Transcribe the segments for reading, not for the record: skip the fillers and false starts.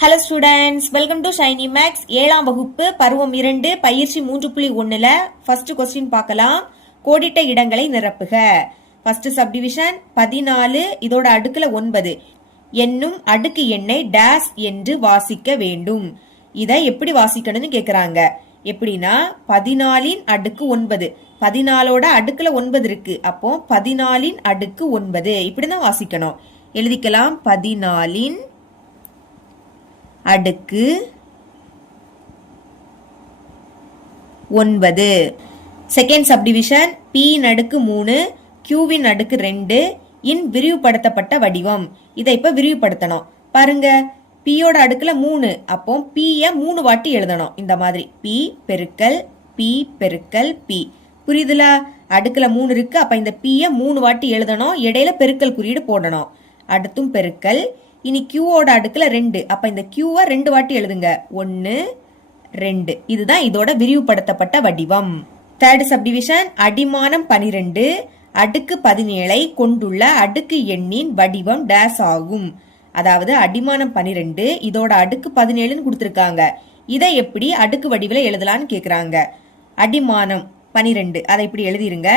Hello students, welcome to shiny max. 7ஆம் வகுப்பு பருவம் 2 பயிற்சி 3.1ல ஃபர்ஸ்ட் கொஸ்டின் பார்க்கலாம். கோடிட்ட இடங்களை நிரப்புக. ஃபர்ஸ்ட் சப்டிவிஷன் 14 இதோட அடுக்குல 9 என்னும் அடுக்கு எண்ணை டேஸ் என்று வாசிக்க வேண்டும். இதை எப்படி வாசிக்கணும்னு கேக்குறாங்க. எப்படின்னா 14 அடுக்கு 9, 14ஓட அடுக்குல 9 இருக்கு. அப்போ 14 அடுக்கு 9 இப்படிதான் வாசிக்கணும். எழுதிக்கலாம். 14 அடுக்கு 9. செகண்ட் சப்டிவிஷன் P அடுக்கு 3 Qவின் அடுக்கு 2 இன் விரிவுபடுத்தப்பட்ட வடிவம். இதை இப்ப விரிவுபடுத்தணும். பாருங்க, Pயோட அடுக்குல 3, அப்போ P-ய 3 வாட்டி எழுதணும். இந்த மாதிரி P பெருக்கல் P பெருக்கல் P. புரியுதுல? அடுக்குல 3 இருக்கு. அப்ப இந்த P-ய 3 வாட்டி எழுதணும். இடையில பெருக்கல் குறியீடு போடணும். அடுத்தும் பெருக்கல். இனி Qவோட அடுக்குல 2, அப்ப இந்த Qவை 2 வாட்டி எழுதுங்க. 1 2. இதுதான் இதோட விரிவுபடுத்தப்பட்ட வடிவம். தேர்ட் சப்டிவிஷன் அடிமானம் 12 அடுக்கு 17 கொண்டுள்ள அடுக்கு எண்ணின் வடிவம் டேஸ் ஆகும். அதாவது அடிமானம் 12 இதோட அடுக்கு 17ன்னு கொடுத்திருக்காங்க. இதை எப்படி அடுக்கு வடிவில எழுதலான்னு கேக்குறாங்க. அடிமானம் 12 அதை இப்படி எழுதிருங்க.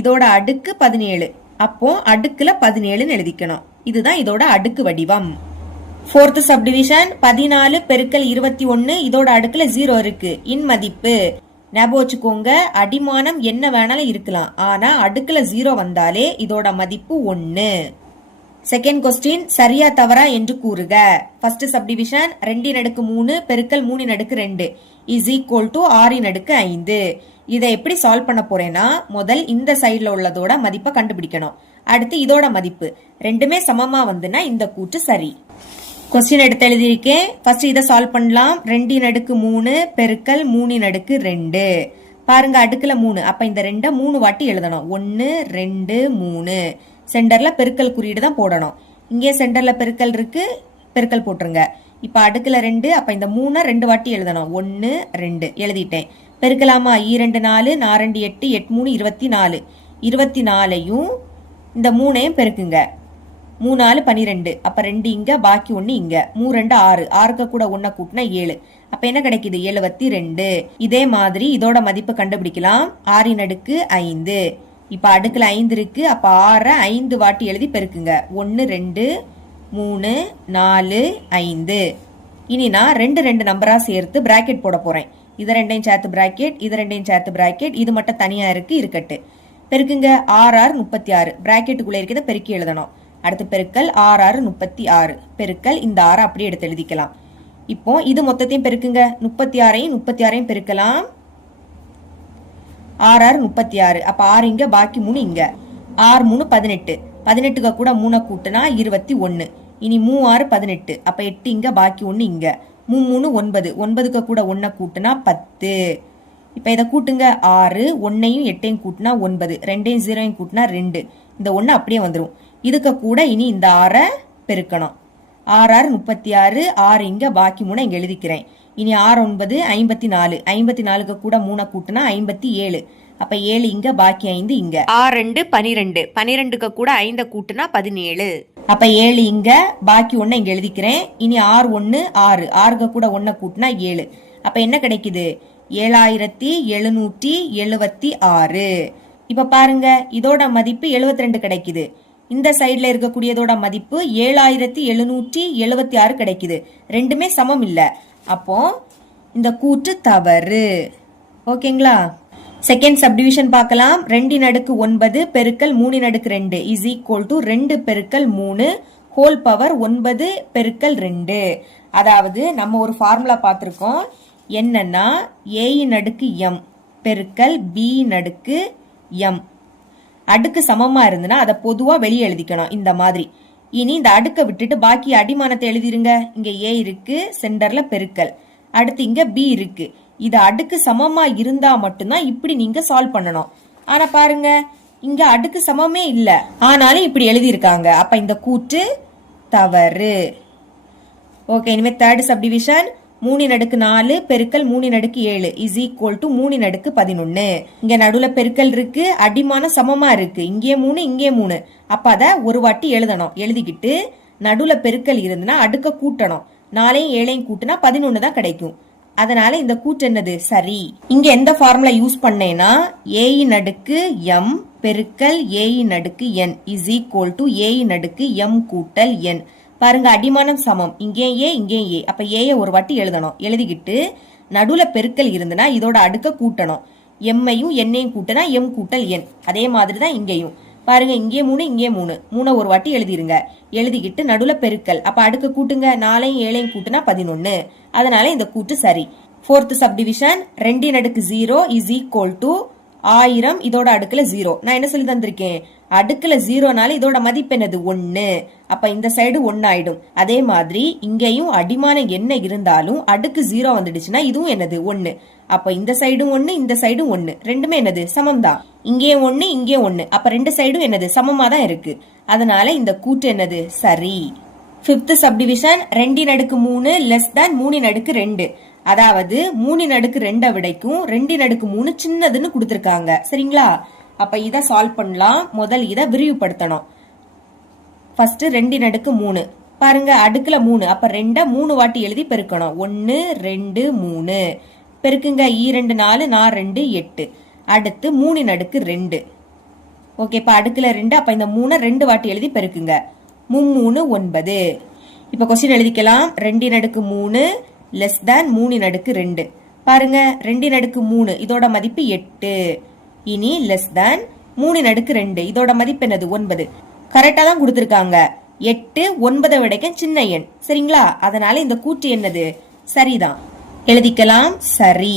இதோட அடுக்கு 17, அப்போ அடுக்குல 17ன்னு எழுதிக்கணும். இதுதான் இதோட அடுக்கு வடிவம். ஃபோர்த் சப்டிவிஷன் 14 பெருக்கல் 21 இதோட அடுக்குல 0 இருக்கு. இன் மதிப்பு ஞாபகம் வச்சுக்கோங்க. அடிமானம் என்ன வேணாலும் இருக்கலாம், ஆனா அடுக்குல 0 வந்தாலே இதோட மதிப்பு 1. செகண்ட் கொஸ்டின் சரியா தவறா என்று கூறுக. ஃபர்ஸ்ட் சப்டிவிஷன் 2 அடுக்கு 3 பெருக்கல் 3 அடுக்கு 2 இஸ் ஈக்குவல் டு 6 அடுக்கு 5. இதை எப்படி சால்வ் பண்ண போறேன்னா, முதல் இந்த சைட்ல உள்ளதோட மதிப்பை கண்டுபிடிக்கணும். அடுத்து இதோட மதிப்பு ரெண்டுமே சமமா வந்துன்னா இந்த கூற்று சரி. கொஸ்டின் எடுத்து எழுதியிருக்கேன். ஃபர்ஸ்ட் இதை சால்வ் பண்ணலாம். 2 அடுக்கு 3 பெருக்கல் 3 அடுக்கு 2. பாருங்க, அடுக்குல 3, அப்ப இந்த 2 3 வாட்டி எழுதணும். 1 2 3. சென்டர்ல பெருக்கல் குறியீடு தான் போடணும். இங்கே சென்டர்ல பெருக்கல் இருக்கு, பெருக்கல் போட்டுருங்க. இப்ப அடுக்குல 2, அப்ப இந்த 3 2 வாட்டி எழுதணும். 1 2 எழுதிட்டேன். பெருக்கலாமா? 2 4 4 2 8 8 3 24. 24யும் இந்த 3ஐயும் பெருக்குங்க. 3 4 12. அப்ப 2 இங்க, பாக்கி 1 இங்க. 3 2 6. 6க்கு கூட 1 கூட்டினா 7. அப்ப என்ன கிடைக்குது? 72. இதே மாதிரி இதோட மதிப்பு கண்டுபிடிக்கலாம். 6 அடுக்கு 5. இப்ப அடுக்குல 5 இருக்கு. அப்ப 6 5 வாட்டி எழுதி பெருக்குங்க. 1 2 3 4 5. இனி நான் 2 2 நம்பரா சேர்த்து பிராக்கெட் போட போறேன். இது ரெண்டையும் சேர்த்து பிராக்கெட், இது ரெண்டையும் சேர்த்து பிராக்கெட், இது மட்டும் தனியா இருக்கு, இருக்கட்டு. பெருக்குங்க. 6 6 36. பிராக்கெட்டுக்குள்ள இருக்கிறத பெருக்கி எழுதணும். அடுத்து பெருக்கல் 6 6 36. பெருக்கல் இந்த 6 அப்படியே எடுத்து எழுதிக்கலாம். இப்போ இது மொத்தத்தையும் பெருக்குங்க. 36ஐயும் 36ஐயும் பெருக்கலாம். 6 6 36. அப்ப 6 இங்க, பாக்கி 3 இங்க. 6 3 18. 18க்கு கூட 3 கூட்டினா 21. இனி 3 6 18. அப்ப 8 இங்க, பாக்கி 1 இங்க. 3 3 9. 9க்கு கூட 1 கூட்டினா 10. இப்ப இதை கூட்டுங்க. 6 1ஐயும் 8ஐயும் கூட்டினா 9. 2ஐயும் 0ஐயும் கூட்டினா 2. இந்த 1 அப்படியே வந்துடும். இதுக்கு கூட இனி இந்த 6 பெருக்கணும். 6 6 36. 6 இங்க, பாக்கி 3 இங்க எழுதிக்கிறேன். இனி 6 9 54. 54க்கு கூட 3 கூட்டினா 57. அப்ப 7 இங்க, பாக்கி 5 இங்க. 6 2 12. 12க்கு கூட 5 கூட்டினா 17. அப்ப 7 இங்க, பாக்கி 1 இங்க எழுதிக்கிறேன். இனி 6 1 6. 6க்கு கூட 1 கூட்டினா 7. அப்ப என்ன கிடைக்குது? 7776. இப்ப பாருங்க, இதோட மதிப்பு 72 கிடைக்குது. இந்த சைட்ல இருக்கக்கூடியதோட மதிப்பு 7776 கிடைக்குது. ரெண்டுமே சமம் இல்ல. அப்போ இந்த கூற்று தவறு. ஓகேங்களா? செகண்ட் சப்டிவிஷன் பார்க்கலாம். 2 அடுக்கு 9 பெருக்கல் 3 அடுக்கு 2 இஸ் ஈக்குவல் டு 2 பெருக்கல் 3 ஹோல் பவர் 9 பெருக்கல் 2. அதாவது நம்ம ஒரு ஃபார்முலா பார்த்திருக்கோம். என்னன்னா a அடுக்கு m பெருக்கல் b அடுக்கு m. அடுக்கு சமமா இருந்துன்னா அதை பொதுவா வெளியே எழுதிக்கணும் இந்த மாதிரி. இனி இந்த அடுக்கை விட்டுட்டு பாக்கி அடிமானத்தை எழுதிருங்க. இங்க a இருக்கு, சென்டர்ல பெருக்கல். அடுத்து இங்க b இருக்கு. இது அடுக்கு சமமா இருந்தா மட்டும்தான் இப்படி நீங்க சால்வ் பண்ணணும். ஆனா பாருங்க, இங்க அடுக்கு சமமே இல்ல, ஆனாலும் இப்படி எழுதியிருக்காங்க. அப்ப இந்த கூற்று தவறு. ஓகே, இனிமே தேர்ட் சப்டிவிஷன் 3 அடுக்கு 4 பெருக்கல் 3 அடுக்கு 7 இஸ் ஈக்குவல் டு 3 அடுக்கு 11. இங்க நடுவுல பெருக்கல் இருக்கு, அடிமான சமமா இருக்கு. இங்கே 3 இங்கே 3. அப்ப அத ஒரு வாட்டி எழுதணும். எழுதிக்கிட்டு நடுவுல பெருக்கல் இருந்துன்னா அடுக்க கூட்டணும். 4ஐயும் 7ஐயும் கூட்டினா 11 தான் கிடைக்கும். அதனால இந்த கூட்டு என்னது சரி. இங்க எந்த ஃபார்முலா யூஸ் பண்ணேன்னா ஏயின் அடுக்கு m பெருக்கல் ஏயின் அடுக்கு n இஸ் ஈக்குவல் டு ஏயின் அடுக்கு m கூட்டல் n. பாருங்க அடிமானம் சமம், இங்கேயும் ஏ இங்கேயும் ஏ, அப்ப ஏய ஒரு வாட்டி எழுதணும். எழுதிக்கிட்டு நடுவுல பெருக்கல் இருந்துன்னா இதோட அடுக்க கூட்டணும். எம்மையும் எண்ணையும் கூட்டினா m கூட்டல் n. அதே மாதிரி தான் இங்கேயும் பாருங்க, இங்கே 3 இங்கே 3, 3 ஒரு வாட்டி எழுதிருங்க. எழுதிக்கிட்டு நடுவுல பெருக்கல், அப்ப அடுக்க கூட்டுங்க. 4ஐயும் 7ஐயும் கூட்டினா 11. அதனால இந்த கூட்டு சரி. ஃபோர்த் சப்டிவிஷன் 2 அடுக்கு 0 இஸ் ஈக்குவல் டு 1000, இதோட அடுக்குல 0. நான் என்ன சொல்லி தந்திருக்கேன், அடுக்குல 0னால இதோட மதிப்பு என்னது 1. அப்ப இந்த சைடு 1 ஆயிடும். அதே மாதிரி இங்கேயும் அடிமானம் என்ன இருந்தாலும் அடுக்கு 0 வந்துடுச்சுன்னா இதுவும் என்னது 1. அப்ப இந்த சைடும் 1 இந்த சைடும் 1, ரெண்டுமே என்னது சமம் தான். இங்கே 1 இங்கே 1, அப்ப ரெண்டு சைடும் என்னது சமமா தான் இருக்கு. அதனால இந்த கூட்டு என்னது சரி. ஃபிஃப்த் சப்டிவிஷன் 2 அடுக்கு 3 லெஸ் தேன் 3 அடுக்கு 2. அதாவது 3 அடுக்கு 2 விடைக்கும் 2 அடுக்கு 3 சின்னதுன்னு கொடுத்திருக்காங்க. சரிங்களா? அப்ப இத சால்வ் பண்ணலாம். முதல் இத விரிவுபடுத்தணும். ஃபர்ஸ்ட் 2 அடுக்கு 3 பாருங்க, அடுக்குல 3, அப்ப 2 3 வாட்டி எழுதி பெருக்கணும். 1 2 3 பெருக்குங்க. 2 4 4 2 8. அடுத்து 3 அடுக்கு 2. ஓகே, இப்ப அடுக்குல 2, அப்ப இந்த 3 2 வாட்டி எழுதி பெருக்குங்க. 3 9. இப்ப கொஸ்டின் எழுதிக்கலாம். 2 அடுக்கு 3 லெஸ் தேன் 3 அடுக்கு 2. பாருங்க 2 அடுக்கு 3 இதோட மதிப்பு 8. இனி லெஸ் தேன் 3 அடுக்கு 2 இதோட மதிப்பு என்னது 9. கரெக்டா தான் கொடுத்திருக்காங்க. 8 9 விடைக்கும் சின்ன எண். சரிங்களா? அதனால இந்த கூட்டு என்னது சரிதான். எழுதிக்கலாம் சரி.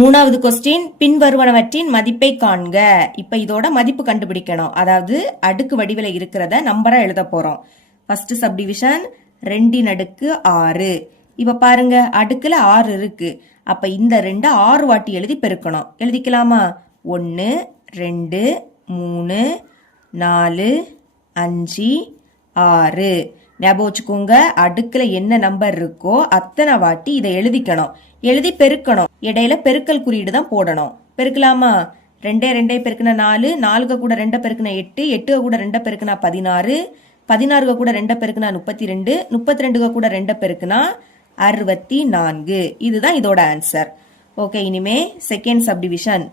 மூணாவது கொஸ்டின், பின்வருவனவற்றின் மதிப்பை காண்க. இப்ப இதோட மதிப்பு கண்டுபிடிக்கணும். அதாவது அடுக்கு வடிவில இருக்கிறத நம்பரா எழுத போறோம். ஃபர்ஸ்ட் சப்டிவிஷன் 2 அடுக்கு 6. இப்ப பாருங்க அடுக்குல 6 இருக்கு. அப்ப இந்த 2 6 வாட்டி எழுதி பெருக்கணும். எழுதிக்கலாமா? 1 2 3 4 5 6. ஞாபகம் வச்சுக்கோங்க, அடுக்குல என்ன நம்பர் இருக்கோ அத்தனை வாட்டி இதை எழுதிக்கணும். எழுதி பெருக்கணும். இடையில பெருக்கல் குறியீடு தான் போடணும். பெருக்கலாமா? 2 2 பெருக்குனா 4, 4 கூட 2 பெருக்குனா 8, 8 கூட 2 பெருக்குனா 16, 16 கூட 2 பெருக்குனா 32, 32 கூட 2 பெருக்குனா 64. இதுதான் இதோட ஆன்சர். ஓகே, இனிமே செகண்ட் சப்டிவிஷன்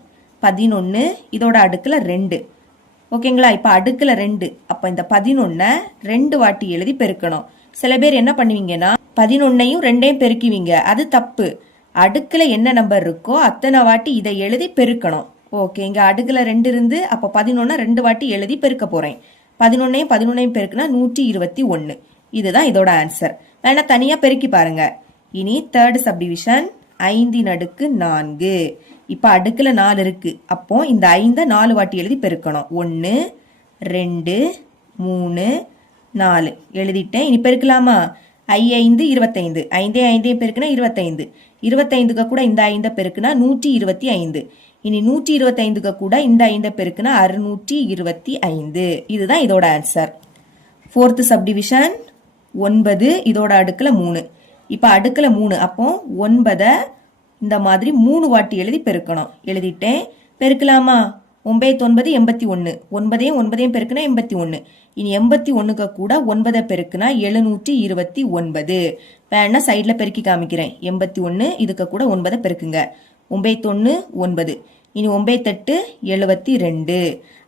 11, இதோட அடுக்குல 2. ஓகேங்களா? இப்ப அடுக்குல 2, அப்ப இந்த 11 2 வாட்டி எழுதி பெருக்கணும். சில பேர் என்ன பண்ணுவீங்கன்னா 11ஐயும் 2ஐயும் பெருக்குவீங்க. அது தப்பு. அடுக்குல என்ன நம்பர் இருக்கோ அத்தனை வாட்டி இதை எழுதி பெருக்கணும். ஓகே, இங்க அடுக்குல 2 இருந்து அப்ப 11 2 வாட்டி எழுதி பெருக்க போறேன். 11ஐயும் 11ஐயும் பெருக்குனா 121. இதுதான் இதோட ஆன்சர். வேணா தனியா பெருக்கி பாருங்க. இனி தேர்ட் சப்டிவிஷன் 5 அடுக்கு 4. இப்ப அடுக்குல 4 இருக்கு. அப்போ இந்த 5 4 வாட்டி எழுதி பெருக்கணும். 1 2 3 4 எழுதிட்டேன். இனி பெருக்கலாமா? 5 25, 5 5 பெருக்குனா 25, 25க்கு கூட இந்த 5 பெருக்குனா 125. இனி 125க்கு கூட இந்த 5 பெருக்குனா 625. இதுதான் இதோட ஆன்சர். ஃபோர்த் சப்டிவிஷன் 9, இதோட அடுக்குல 3. இப்ப அடுக்குல 3, அப்போ 9 இந்த மாதிரி 3 வாட்டி எழுதி பெருக்கணும். எழுதிட்டேன். பெருக்கலாமா? 9 9 81, 9ஐயும் 9ஐயும் பெருக்குனா 81. இனி 81க்கு கூட 9 பெருக்குனா 729. வேணா சைட்ல பெருக்கி காமிக்கிறேன். 81 இதுக்கு கூட 9 பெருக்குங்க. 9 9. இனி 9 72.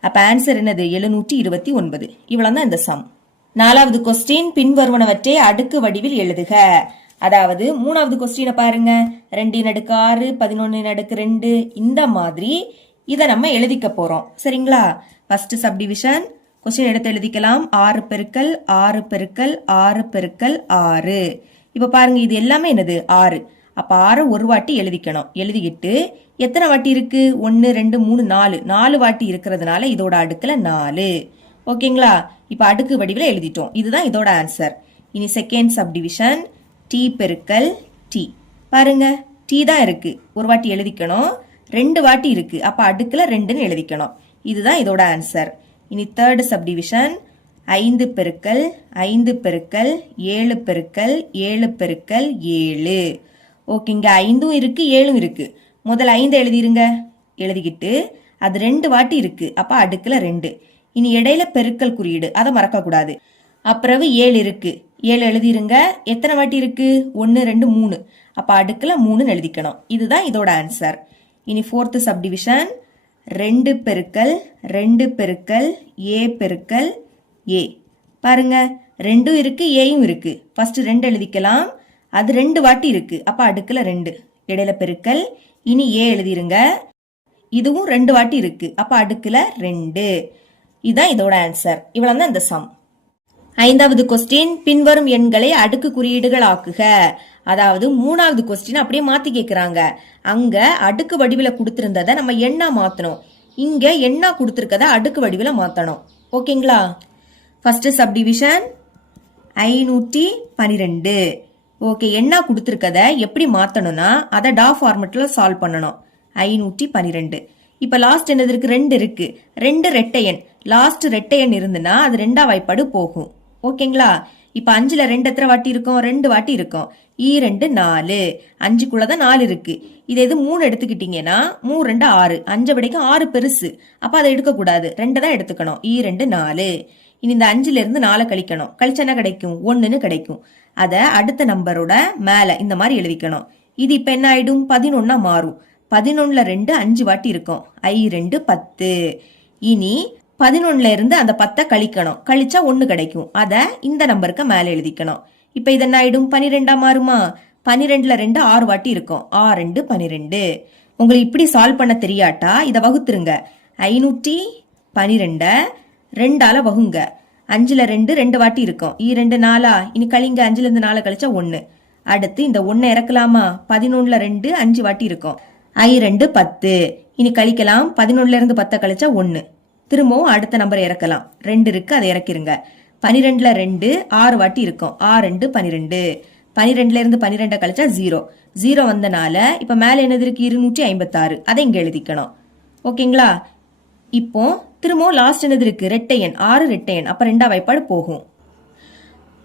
அப்ப ஆன்சர் என்னது 729. இவ்வளவுதான் இந்த சம். நாலாவது கொஸ்டின், பின்வருவனவற்றை அடுக்கு வடிவில் எழுதுக. அதாவது மூணாவது கொஸ்டினை பாருங்க. 2 அடுக்கு 6, 11 அடுக்கு 2, இந்த மாதிரி இதை நம்ம எழுதிக்க போறோம். சரிங்களா? ஃபர்ஸ்ட் சப்டிவிஷன் கொஸ்டின் எடுத்து எழுதிக்கலாம். 6 பெருக்கல் 6 பெருக்கல் 6 பெருக்கல் 6. இப்ப பாருங்க இது எல்லாமே என்னது 6. அப்ப 6 ஒரு வாட்டி எழுதிக்கணும். எழுதிக்கிட்டு எத்தனை வாட்டி இருக்கு? 1 2 3 4, 4 வாட்டி இருக்கிறதுனால இதோட அடுக்குல 4. ஓகேங்களா? இப்ப அடுக்கு வடிவில் எழுதிட்டோம். இதுதான் இதோட ஆன்சர். இனி செகண்ட் சப்டிவிஷன் டி பெருக்கல் டி. பாருங்க டி தான் இருக்கு, ஒரு வாட்டி எழுதிக்கணும். 2 வாட்டி இருக்கு, அப்ப அடுக்குல 2ன்னு எழுதிக்கணும். இதுதான் இதோட ஆன்சர். இனி தேர்ட் சப்டிவிஷன் 5 பெருக்கல் 5 பெருக்கல் 7 பெருக்கல் 7 பெருக்கல் 7. ஓகே, இங்க 5ம் இருக்கு 7ம் இருக்கு. முதல்ல 5 எழுதிருங்க. எழுதிக்கிட்டு அது 2 வாட்டி இருக்கு, அப்ப அடுக்குல 2. இனி இடையில பெருக்கல் குறியீடு, அதை மறக்க கூடாது. அப்புறம் 7 இருக்கு. 7 எழுதிருங்க. எத்தனை வாட்டி இருக்கு? 1 2 3. அப்ப அடுக்குல 3 எழுதிக்கணும். இதுதான் இதோட ஆன்சர். இனி 4th சப்டிவிஷன் 2 பெருக்கல் 2 பெருக்கல் a பெருக்கல் a. பாருங்க 2 இருக்கு ஏயும் இருக்கு. ஃபர்ஸ்ட் 2 எழுதிக்கலாம். அது 2 வாட்டி இருக்கு. அப்ப அடுக்குல 2 இடையில பெருக்கல். இனி a எழுதிருங்க. இதுவும் 2 வாட்டி இருக்கு. அப்ப அடுக்குல 2. இதுதான் இதோட ஆன்சர். இவ்வளவுதான் இந்த சம். 5வது கொஸ்டின் பின்வரும் எண்களை அடுக்கு குறியீடுகள் ஆக்குக. அதாவது 3வது கொஸ்டின் அப்படியே மாத்தி கேக்குறாங்க. அங்க அடுக்கு வடிவில கொடுத்திருந்ததை நம்ம எண்ணா மாத்தணும். இங்க எண்ணா கொடுத்திருக்கத அடுக்கு வடிவில மாத்தணும். ஓகேங்களா? First subdivision 512. ஓகே, எண்ணா கொடுத்திருக்கத எப்படி மாத்தணும்னா அதை டா ஃபார்மட்ல சால்வ் பண்ணணும். 512. இப்ப லாஸ்ட் என்னது இருக்கு? 2 இருக்கு. 2 ரெட்டை எண். லாஸ்ட் ரெட்டை எண் இருந்துன்னா அது 2ஆம் வாய்ப்பாடு போகும். ஓகேங்களா? இப்ப 5ல 2 எத்தனை வாட்டி இருக்கும்? 2 வாட்டி இருக்கும். 2 4. 5க்குள்ளதான் 4 இருக்கு. இது எது 3 எடுத்துக்கிட்டீங்கன்னா 3 2 6. 5 விடைக்கும் 6 பெருசு. அப்ப அதை எடுக்க கூடாது. 2 தான் எடுத்துக்கணும். 2 4. இனி இந்த 5ல இருந்து 4 கழிக்கணும். கழிச்சா என்ன கிடைக்கும்? 1ன்னு கிடைக்கும். அத அடுத்த நம்பரோட மேல இந்த மாதிரி எழுதிக்கணும். இது இப்ப என்ன ஆயிடும்? 11ஆ மாறும். 11ல 2 5 வாட்டி இருக்கும். 2 10. இனி 11ல இருந்து அந்த 10 கழிக்கணும். கழிச்சா 1 கிடைக்கும். அத இந்த நம்பருக்கு மேல எழுதிக்கணும். இப்ப இது என்ன ஆயிடும்? 12ஆ மாறுமா? 12ல 2 6 வாட்டி இருக்கும். 6 2 12. உங்களுக்கு இப்படி சால்வ் பண்ண தெரியாட்டா இத வகுத்துருங்க. 512 2ஆல வகுங்க. 5ல 2 2 வாட்டி இருக்கும். 2 4. இனி கழிங்க. 5ல இருந்து 4 கழிச்சா 1. அடுத்து இந்த 1 இறக்கலாமா? 11ல 2 5 வாட்டி இருக்கும். 2 10. இனி கழிக்கலாம். 11ல இருந்து 10 கழிச்சா 1. திரும்பவும் அடுத்த நம்பர் இறக்கலாம். 2 இருக்கு, அதை இறக்கிருங்க. 12ல 2 6 வாட்டி இருக்கும். 6 2 12. 12ல இருந்து 12 கழிச்சா 0. 0 வந்தனால இப்ப மேல என்னது இருக்கு? 256. அதை இங்க எழுதிக்கணும். ஓகேங்களா? இப்போ திரும்பவும் லாஸ்ட் என்னது இருக்கு? ரெட்டை எண். 6 ரெட்டை எண். அப்ப 2ஆம் வாய்ப்பாடு போகும்.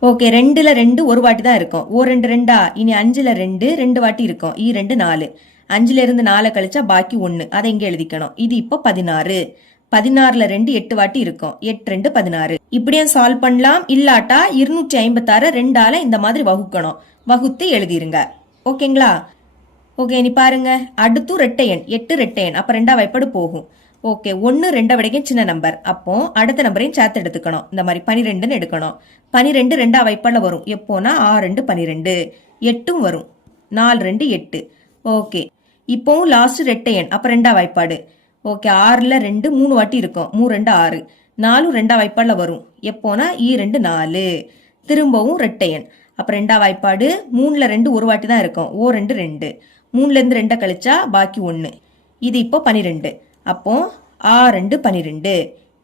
ஓகே, 2ல 2 ஒரு வாட்டி தான் இருக்கும். 2 2. இனி 5ல 2 2 வாட்டி இருக்கும். 2 4. 5ல இருந்து 4 கழிச்சா பாக்கி 1. அதை இங்க எழுதிக்கணும். இது இப்போ 16. 16ல 2 8 வாட்டி இருக்கும். 8 2 16. இப்படியும் சால்வ் பண்ணலாம். இல்லாட்டா 256 2ஆல இந்த மாதிரி வகுக்கணும். வகுத்து எழுதிருங்க. ஓகேங்களா? ஓகே, இனி பாருங்க. அடுத்து ரெட்டை எண். 8 ரெட்டை எண். அப்ப 2ஆம் வாய்ப்பாடு போகும். ஓகே, 1 2 வரைக்கும் சின்ன நம்பர். அப்போ அடுத்த நம்பரையும் சேர்த்து எடுத்துக்கணும். இந்த மாதிரி 12ன்னு எடுக்கணும். 12 2ஆம் வாய்ப்பாடுல வரும். எப்போனா 6 2 12. 8ம் வரும். 4 2 8. ஓகே, இப்போவும் லாஸ்ட் ரெட்டை எண். அப்ப 2ஆம் வாய்ப்பாடு. ஓகே, 6ல 2 3 வாட்டி இருக்கும். 3 2 6. 4 2ஆம் வாய்ப்பாடுல வரும். எப்போனா 2 4. திரும்பவும் ரெட்டை எண். அப்ப 2ஆம் வாய்ப்பாடு. 3ல 2 ஒரு வாட்டி தான் இருக்கும். 2 2. 3ல இருந்து 2 கழிச்சா பாக்கி 1. இது இப்போ 12. அப்போ 6 2 12.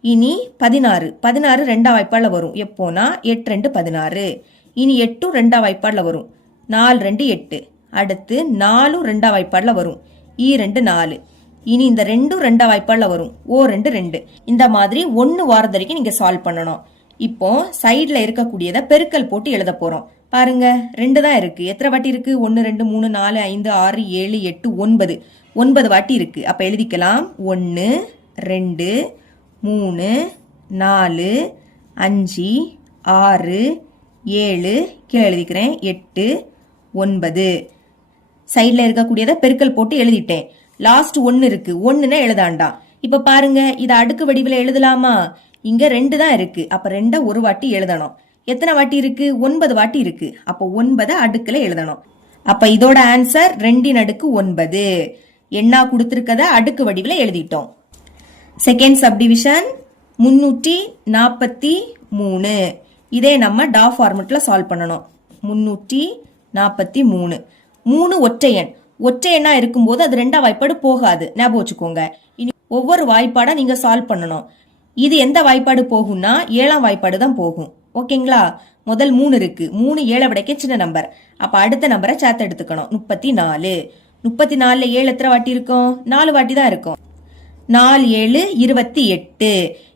இனி 16. 16 2ஆம் வாய்ப்பாடுல வரும். எப்போனா 8 2 16. இனி 8ம் 2ஆம் வாய்ப்பாடுல வரும். 4 2 8. அடுத்து 4ம் 2ஆம் வாய்ப்பாடுல வரும். 2 4. இனி இந்த 2ம் 2ஆம் வாய்ப்பாடுல வரும். 2 2. இந்த மாதிரி 1 வாரது வரைக்கும் நீங்க சால்வ் பண்ணணும். இப்போ சைடுல இருக்கக்கூடியத பெருக்கல் போட்டு எழுத போறோம். பாருங்க, 2 தான் இருக்கு. எத்தனை வாட்டி இருக்கு? 1 2 3 4 5 6 7 8 9. 9 வாட்டி இருக்கு. அப்ப எழுதிக்கலாம். 1 2 3 4 5 6 7. கீழே எழுதிக்கிறேன். 8 9. சைட்ல இருக்கக்கூடியத பெருக்கல் போட்டு எழுதிட்டேன். லாஸ்ட் 1 இருக்கு. 1ன்னு எழுதாண்டா. இப்ப பாருங்க, இத அடுக்கு வடிவில எழுதலாமா? இங்க 2 தான் இருக்கு. அப்ப 2 ஒரு வாட்டி எழுதணும். எத்தனை வாட்டி இருக்கு? 9 வாட்டி இருக்கு. அப்ப 9 அடுக்குல எழுதணும். அப்ப இதோட ஆன்சர் 2 அடுக்கு 9. எண்ணா கொடுத்திருக்கத அடுக்கு வடிவில எழுதிட்டோம். Second subdivision 343. இதே நம்ம டா ஃபார்மட்ல சால்வ் பண்ணணும். 343. 3 ஒற்றை எண். ஒற்றை எண்ணா இருக்கும்போது அது 2ஆம் வாய்ப்பாடு போகாது. ஞாபகம் வச்சுக்கோங்க. இனி ஒவ்வொரு வாய்ப்பாடா நீங்க சால்வ் பண்ணணும். இது எந்த வாய்ப்பாடு போகும்னா 7ஆம் வாய்ப்பாடு தான் போகும். ஓகேங்களா? முதல் 3 இருக்கு. 3 7 விடைக்க சின்ன நம்பர். அப்ப அடுத்த நம்பரை சேர்த்து எடுத்துக்கணும். 34. 34ல 7 எத்தனை வாட்டி இருக்கும்? 4 வாட்டி தான் இருக்கும். 4 7 28.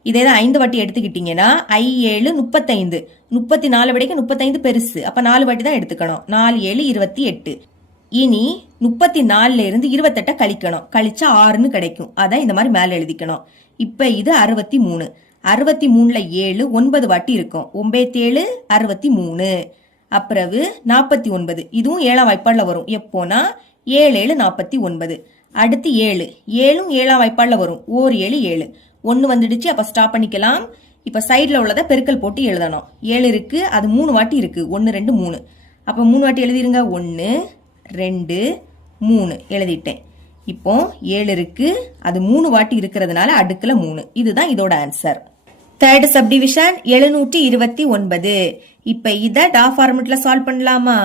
இதே தான் 5 வாட்டி எடுத்துக்கிட்டீங்கன்னா 7 35. 34 விடைக்கு 35 பெருசு. அப்ப 4 வாட்டி தான் எடுத்துக்கணும். 4 7 28. இனி 34ல இருந்து 28 கழிக்கணும். கழிச்சா 6ன்னு கிடைக்கும். அதான் இந்த மாதிரி மேல எழுதிக்கணும். இப்ப இது 63. 63ல 7 9 வாட்டி இருக்கும். 9 7 63. அப்புறவு 49 இதுவும் 7ஆம் வாய்ப்பாடுல வரும். எப்போனா 7 7 49. அடுத்து 7 7ம் 7ஆம் வாய்ப்பாடுல வரும். 1 7 7 1 வந்துடுச்சு. அப்ப ஸ்டாப் பண்ணிக்கலாம். இப்ப சைடுல உள்ளத பெருக்கல் போட்டு எழுதணும். 7 இருக்கு, அது 3 வாட்டி இருக்கு. 1 2 3. அப்ப 3 வாட்டி எழுதிருங்க. 1 2 3 எழுதிட்டேன். இப்போ 7 இருக்கு, அது 3 வாட்டி இருக்கிறதுனால அடுக்குல 3. இதுதான் இதோட ஆன்சர். Third subdivision 729. இப்ப இத டா ஃபார்மட்ல சால்வ் பண்ணலாமா?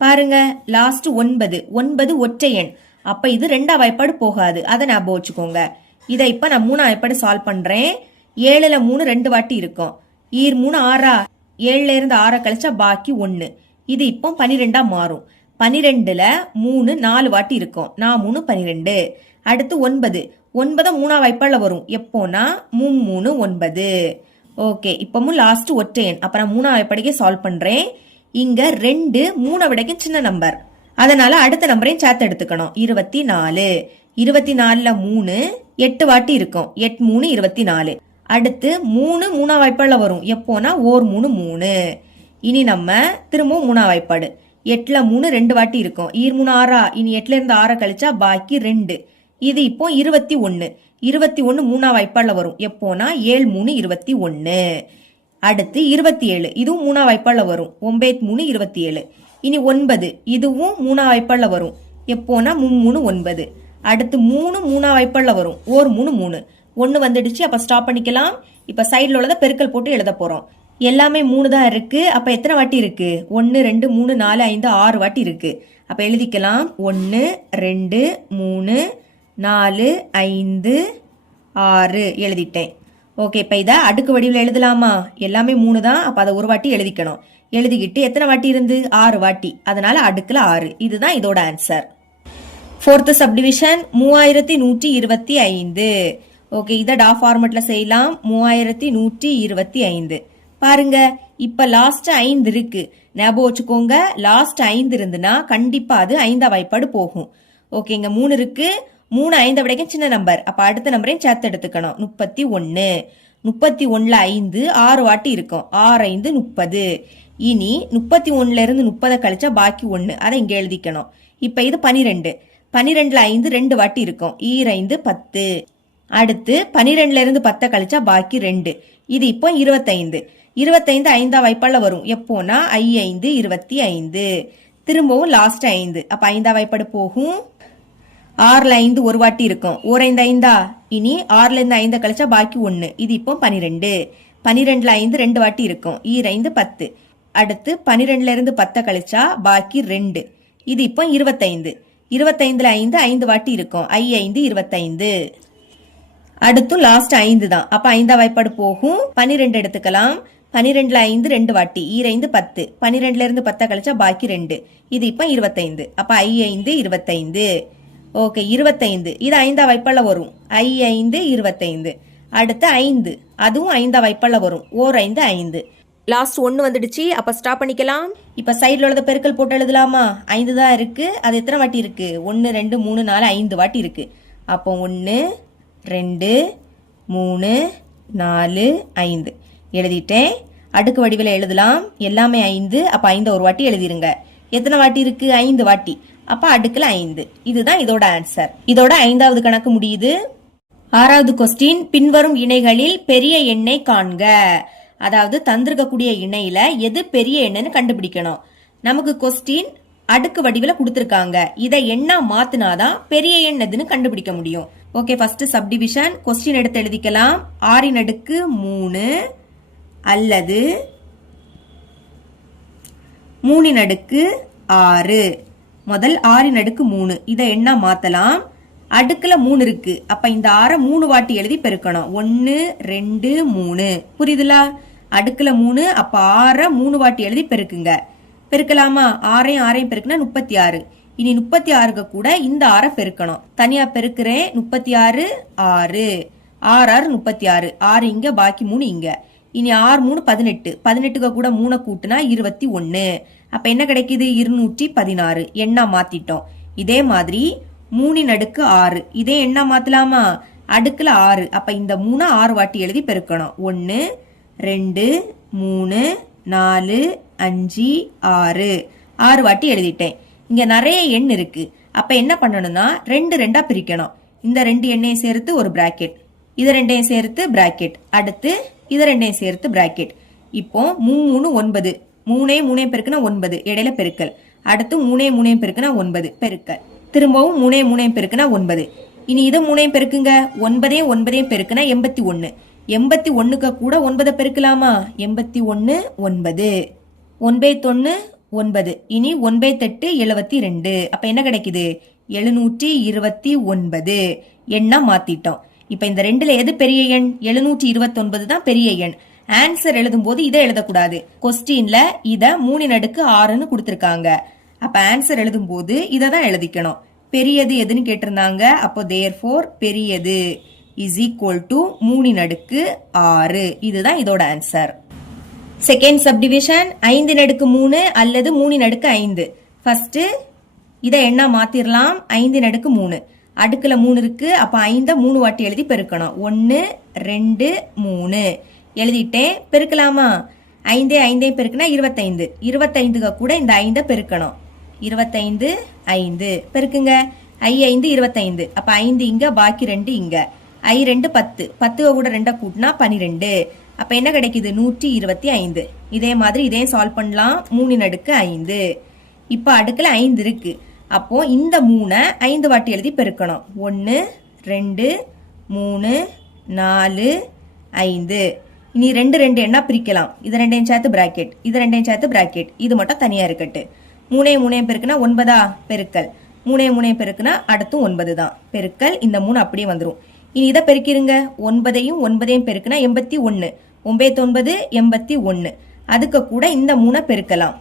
பாருங்க, லாஸ்ட் 9 9 ஒற்றை எண். அப்ப இது 2ஆம் வாய்ப்பாடு போகாது. அதை ஞாபகம் வச்சுக்கோங்க. இதை இப்ப நான் 3ஆம் வாய்ப்பாடு சால்வ் பண்றேன். 7ல 3 2 வாட்டி இருக்கும். 3 6 7ல இருந்து 6 கழிச்சா பாக்கி 1. இது இப்போ 12ஆ மாறும். 12ல 3 4 வாட்டி இருக்கும். 3 12. அடுத்து 9 9 3ஆம் வாய்ப்பாடுல வரும். எப்போனா 3 3 9. ஓகே, இப்பவும் லாஸ்ட் ஒற்றை எண். அப்ப நான் 3ஆம் வாய்ப்பாடுக்கே சால்வ் பண்றேன். இங்க 2 3 விடைக்கு சின்ன நம்பர், அதனால அடுத்த நம்பரையும் சேர்த்து எடுத்துக்கணும். 24 24ல 3 8 வாட்டி இருக்கும். 8 3 24. அடுத்து 3 3ஆம் வாய்ப்பாடுல வரும். எப்போனா 1 3 3. இனி நம்ம திரும்பவும் 3ஆம் வாய்ப்பாடு. 8ல 3 2 வாட்டி இருக்கும். 3 6 இனி 8ல இருந்து 6 கழிச்சா பாக்கி 2. இது இப்போ 21 21 3ஆம் வாய்ப்பாடுல வரும். எப்போனா 7 3 21. அடுத்து 27 இதுவும் 3ஆம் வாய்ப்பாடுல வரும். 9 3 27. இனி 9 இதுவும் 3ஆம் வாய்ப்பாடுல வரும். எப்போனா 3 3 9. அடுத்து 3 3ஆம் வாய்ப்பாடுல வரும். 1 3 3. 1 வந்துடுச்சு. அப்ப ஸ்டாப் பண்ணிக்கலாம். இப்ப சைடுல உள்ளத பெருக்கல் போட்டு எழுத போறோம். எல்லாமே 3 தான் இருக்கு. அப்ப எத்தனை வாட்டி இருக்கு? 1 2 3 4 5 6 வாட்டி இருக்கு. அப்ப எழுதிக்கலாம். 1 2 3 4 5 6 எழுதிட்டேன். ஓகே, இப்ப இத அடுக்கு வடிவில் எழுதலாமா? எல்லாமே 3 தான். அப்ப அதை ஒரு வாட்டி எழுதிக்கணும். எழுதிக்கிட்டு எத்தனை வாட்டி இருந்து? 6 வாட்டி. அதனால அடுக்குல 6. இதுதான் இதோட ஆன்சர். Fourth subdivision 3125. ஓகே, இத டா ஃபார்மட்ல செய்யலாம். 3125. பாருங்க, இப்ப லாஸ்ட் 5 இருக்கு. ஞாபகம் வச்சுக்கோங்க, லாஸ்ட் 5 இருந்துன்னா கண்டிப்பா அது 5ஆம் வாய்ப்பாடு போகும். ஓகே, இங்க 3 இருக்கு. 3 5 விடைக்கும் சின்ன நம்பர். அப்ப அடுத்த நம்பரையும் சேர்த்து எடுத்துக்கணும். 31 31ல 5 6 வாட்டி இருக்கும். 6 5 30. இனி 31ல இருந்து 30 கழிச்சா பாக்கி 1. அதை இங்க எழுதிக்கணும். இப்ப இது 12 12ல 5 2 வாட்டி இருக்கும். 5 10. அடுத்து 12ல இருந்து 10 கழிச்சா பாக்கி 2. இது இப்போ 25 25 5ஆம் வாய்ப்பாடுல வரும். எப்போனா 5 25. திரும்பவும் லாஸ்ட் 5. அப்ப 5ஆம் வாய்ப்பாடு போகும். 6ல 5 ஒரு வாட்டி இருக்கும். 1 5 5. இனி 6ல இருந்து 5 கழிச்சா பாக்கி 1. இது இப்போ 12 12ல 5 2 வாட்டி இருக்கும். 5 10. அடுத்து 12ல இருந்து 10 கழிச்சா பாக்கி 2. இது இப்போ 25 25ல 5 5 வாட்டி இருக்கும். 5 25. அடுத்து லாஸ்ட் 5 தான். அப்ப 5ஆம் வாய்ப்பாடு போகும். 12 எடுத்துக்கலாம். 12ல 5 2 வாட்டி. 5 10. 12ல இருந்து 10 கழிச்சா பாக்கி 2. இது இப்ப 25. அப்ப 5 25. ஓகே, 25 இது 5ஆம் வாய்ப்பாடுல வரும். 5 25. அடுத்து 5 அதுவும் 5ஆம் வாய்ப்பாடுல வரும். 1 5 5. லாஸ்ட் 1 வந்துடுச்சு. அப்ப ஸ்டாப் பண்ணிக்கலாம். இப்ப சைடுல உள்ளத பெருக்கல் போட்டு எழுதலாமா? 5 தான் இருக்கு. அது எத்தனை வாட்டி இருக்கு? 1 2 3 4 5 வாட்டி இருக்கு. அப்போ 1 2 3 4 5 எழுதிட்டேன். அடுக்கு வடிவில் எழுதலாம். எல்லாமே 5. அப்ப 5 ஒரு வாட்டி எழுதிருங்க. எத்தனை வாட்டி இருக்கு? 5 வாட்டி. அப்ப அடுக்குல 5. இதுதான் இதோட ஆன்சர். இதோட 5வது கணக்கு முடியுது. 6வது கொஸ்டின், பின்வரும் இணைகளில் பெரிய எண்ணை காண்க. அதாவது தந்திருக்கக்கூடிய இணையில எது பெரிய எண்ணுன்னு கண்டுபிடிக்கணும். நமக்கு கொஸ்டின் அடுக்கு வடிவில் கொடுத்திருக்காங்க. இதை எண்ணா மாத்தினாதான் பெரிய எண் எதுன்னு கண்டுபிடிக்க முடியும். ஓகே, ஃபர்ஸ்ட் சப்டிவிஷன் கொஸ்டின் எடுத்து எழுதிக்கலாம். 6 அடுக்கு 3 அல்லது 3 அடுக்கு 6. முதல் 6 அடுக்கு 3 இதை எண்ணா மாத்தலாம். அடுக்குல 3 இருக்கு. அப்ப இந்த 6 3 வாட்டி எழுதி பெருக்கணும். 1 2 3. புரியுதுலா? அடுக்குல 3. அப்ப 6 3 வாட்டி எழுதி பெருக்குங்க. பெருக்கலாமா? 6 6 பெருக்குனா 36. இனி 36க்கு கூட இந்த 6 பெருக்கணும். தனியா பெருக்கிறேன். 36 6 6 36. 6 இங்க, பாக்கி 3 இங்க. இனி 6 3 18. 18க்கு கூட 3 கூட்டுனா 21. அப்ப என்ன கிடைக்குது? 216. எண்ணா மாத்திட்டோம். இதே மாதிரி 3 அடுக்கு 6 இதே எண்ணா மாத்தலாமா? அடுக்குல 6 அப்ப இந்த 3 6 வாட்டி எழுதி பெருக்கணும் 1 2 3 4 5 6 6 வாட்டி எழுதிட்டேன் இங்க நிறைய எண் இருக்கு அப்ப என்ன பண்ணணும்னா 2 2ஆ பிரிக்கணும் இந்த 2 எண்ணையும் சேர்த்து ஒரு பிராக்கெட் இது ரெண்டையும் சேர்த்து பிராக்கெட் அடுத்து இது ரெண்டையும் சேர்த்து பிராக்கெட் இப்போ 3 3 9 3 பெருக்குனா 9 இடையில பெருக்கல் அடுத்து 3 3 பெருக்குனா 9 பெருக்கல் திரும்பவும் 3 3 பெருக்குனா 9 இனி இது 3 பெருக்குங்க 9 9 பெருக்குனா 81 81க்கு கூட 9 பெருக்கலாமா 81 9 9 9 இனி 9 72 அப்ப என்ன கிடைக்குது 729 எண்ணா மாத்திட்டோம் இப்ப இந்த ரெண்டுல எது பெரிய எண் 729 தான் பெரிய எண் ஆன்சர் எழுதும் போது இதை எழுதக்கூடாது கொஸ்டின்ல இத 3/6ன்னு கொடுத்திருக்காங்க அப்ப ஆன்சர் எழுதும் போது இதை தான் எழுதிக்கணும் பெரியது எதுன்னு கேட்டிருந்தாங்க அப்போ therefore பெரியது is equal to 3/6 இதுதான் இதோட ஆன்சர் செகண்ட் சப்டிவிஷன் 5/3 அல்லது 3/5 ஃபர்ஸ்ட் இதை என்ன மாத்திரலாம் 5/3 அடுக்குல 3 இருக்கு அப்ப 5 3 வாட்டி எழுதி பெருக்கணும் 1 2 3 எழுதிட்டேன் பெருக்கலாமா 5 5 பெருக்குனா 25 25க்கு கூட இந்த 5 பெருக்கணும் 25 5 பெருக்குங்க 5 25 அப்ப 5 இங்க பாக்கி 2 இங்க 2 10 10 கூட 2 கூட்டினா 12 அப்ப என்ன கிடைக்குது 125 இதே மாதிரி இதே சால்வ் பண்ணலாம் 3/5 இப்ப அடுக்குல 5 இருக்கு அப்போ இந்த 3 5 வாட்டி எழுதி பெருக்கணும் 1 2 3 4 5 இனி 2 2 என்ன பிரிக்கலாம் இது ரெண்டையும் சேர்த்து பிராக்கெட் இது ரெண்டையும் சேர்த்து பிராக்கெட் இது மட்டும் தனியா இருக்கட்டு 3 3 பெருக்குனா 9 பெருக்கல் 3 3 பெருக்குனா அடுத்து 9 தான் பெருக்கல் இந்த 3 அப்படியே வந்துரும் இனி இதை பெருக்கிருங்க 9ஐயும் 9ஐயும் பெருக்குனா 81 9 81 அதுக்கு கூட இந்த 3 பெருக்கலாம்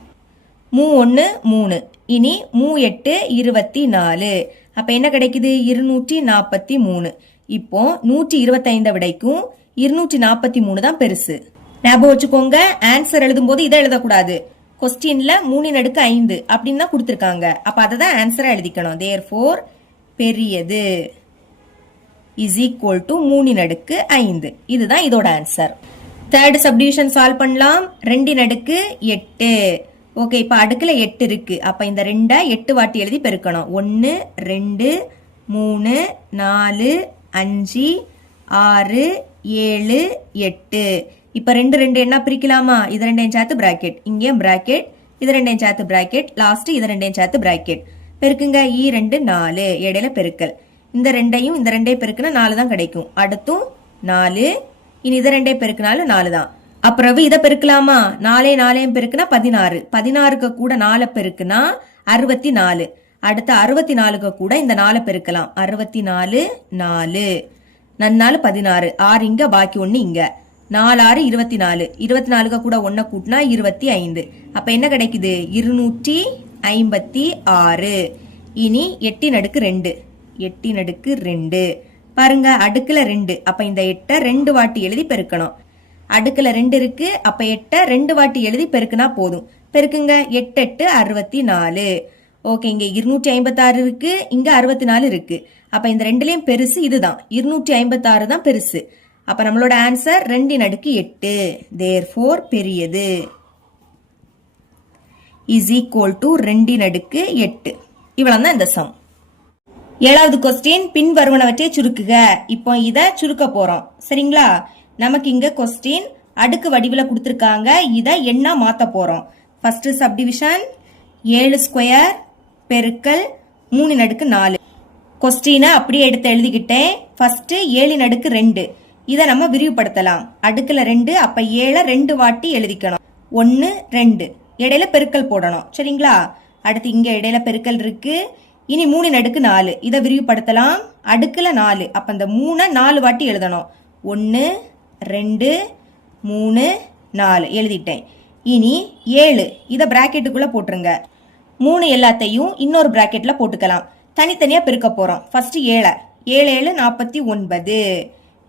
3 1 3 இனி 3 8 24 அப்ப என்ன கிடைக்குது 243 இப்போ 125 விடைக்கும் 243 தான் பெருசு ஞாபகம் வச்சுக்கோங்க ஆன்சர் எழுதும் போது இதை எழுதக்கூடாது கொஸ்டின்ல 3/5 அப்படின்னு தான் கொடுத்திருக்காங்க அப்ப அதை தான் ஆன்சரா எழுதிக்கணும் therefore பெரியது is equal to 3/5 இதுதான் இதோட ஆன்சர் தேர்ட் சப்டிவிஷன் சால்வ் பண்ணலாம் 2/8 ஓகே இப்ப அடுக்குல 8 இருக்கு அப்ப இந்த 2 8 வாட்டி எழுதி பெருக்கணும் 1 2 3 4 5 6 7 8 இப்ப 2 2 என்ன பிரிக்கலாமா இது ரெண்டையும் சேர்த்து பிராக்கெட் இங்கேயும் பிராக்கெட் இது ரெண்டையும் சேர்த்து பிராக்கெட் லாஸ்ட் இது ரெண்டையும் சேர்த்து பிராக்கெட் பெருக்குங்க 2 4 இடையில பெருக்கல் இந்த ரெண்டையும் இந்த ரெண்டையும் பெருக்குனா 4 தான் கிடைக்கும் அடுத்தும் 4 இனி இது ரெண்டையும் பெருக்குனாலும் 4 தான் அப்புறம் இதை பெருக்கலாமா 4 4 பெருக்குனா 16 16க்கு கூட 4 பெருக்குனா 64 அடுத்து 64க்கு கூட இந்த 4 பெருக்கலாம் 64 4 நன்னாலு 16 6 இங்க பாக்கி 1 இங்க 4 6 24 24க்கு கூட 1 கூட்டினா 25 அப்ப என்ன கிடைக்குது 256 இனி 8/2 8/2 பாருங்க அடுக்குல 2 அப்ப இந்த 8 2 வாட்டி எழுதி பெருக்கணும் அடுக்குல 2 இருக்கு அப்ப 8 2 வாட்டி எழுதி பெருக்குனா போதும் பெருக்குங்க 8 8 64 ஓகே இங்க 256 இருக்கு இங்க 64 இருக்கு அப்ப இந்த ரெண்டுலயும் பெருசு இதுதான் 256 தான் பெருசு அப்ப நம்மளோட ஆன்சர் 2/8 therefore பெரியது is equal to 2/8 இவ்வளவுதான் இந்த சம் ஏழாவது கொஸ்டின் பின் வருவனவற்றை சுருக்குக இப்போ இத சுருக்க போறோம் சரிங்களா நமக்கு இங்க கொஸ்டின் அடுக்கு வடிவில் கொடுத்திருக்காங்க இத என்ன மாத்த போறோம் ஃபர்ஸ்ட் சப்டிவிஷன் 7 ஸ்கொயர் பெருக்கல் 3/4 கொஸ்டினை அப்படியே எடுத்து எழுதிக்கிட்டேன் ஃபர்ஸ்ட் 7/2 இதை நம்ம விரிவுபடுத்தலாம் அடுக்குல 2 அப்ப 7 2 வாட்டி எழுதிக்கணும் 1 2 இடையில பெருக்கல் போடணும் சரிங்களா அடுத்து இங்க இடையில பெருக்கல் இருக்கு இனி 3/4 இதை விரிவுபடுத்தலாம் அடுக்குல 4 அப்ப இந்த 3 4 வாட்டி எழுதணும் 1 2 3 4 எழுதிட்டேன் இனி 7 இத பிராக்கெட்டுக்குள்ள போட்டுருங்க 3 எல்லாத்தையும் இன்னொரு பிராக்கெட்ல போட்டுக்கலாம் தனித்தனியா பெருக்க போறோம் ஃபர்ஸ்ட் 7 7 7 49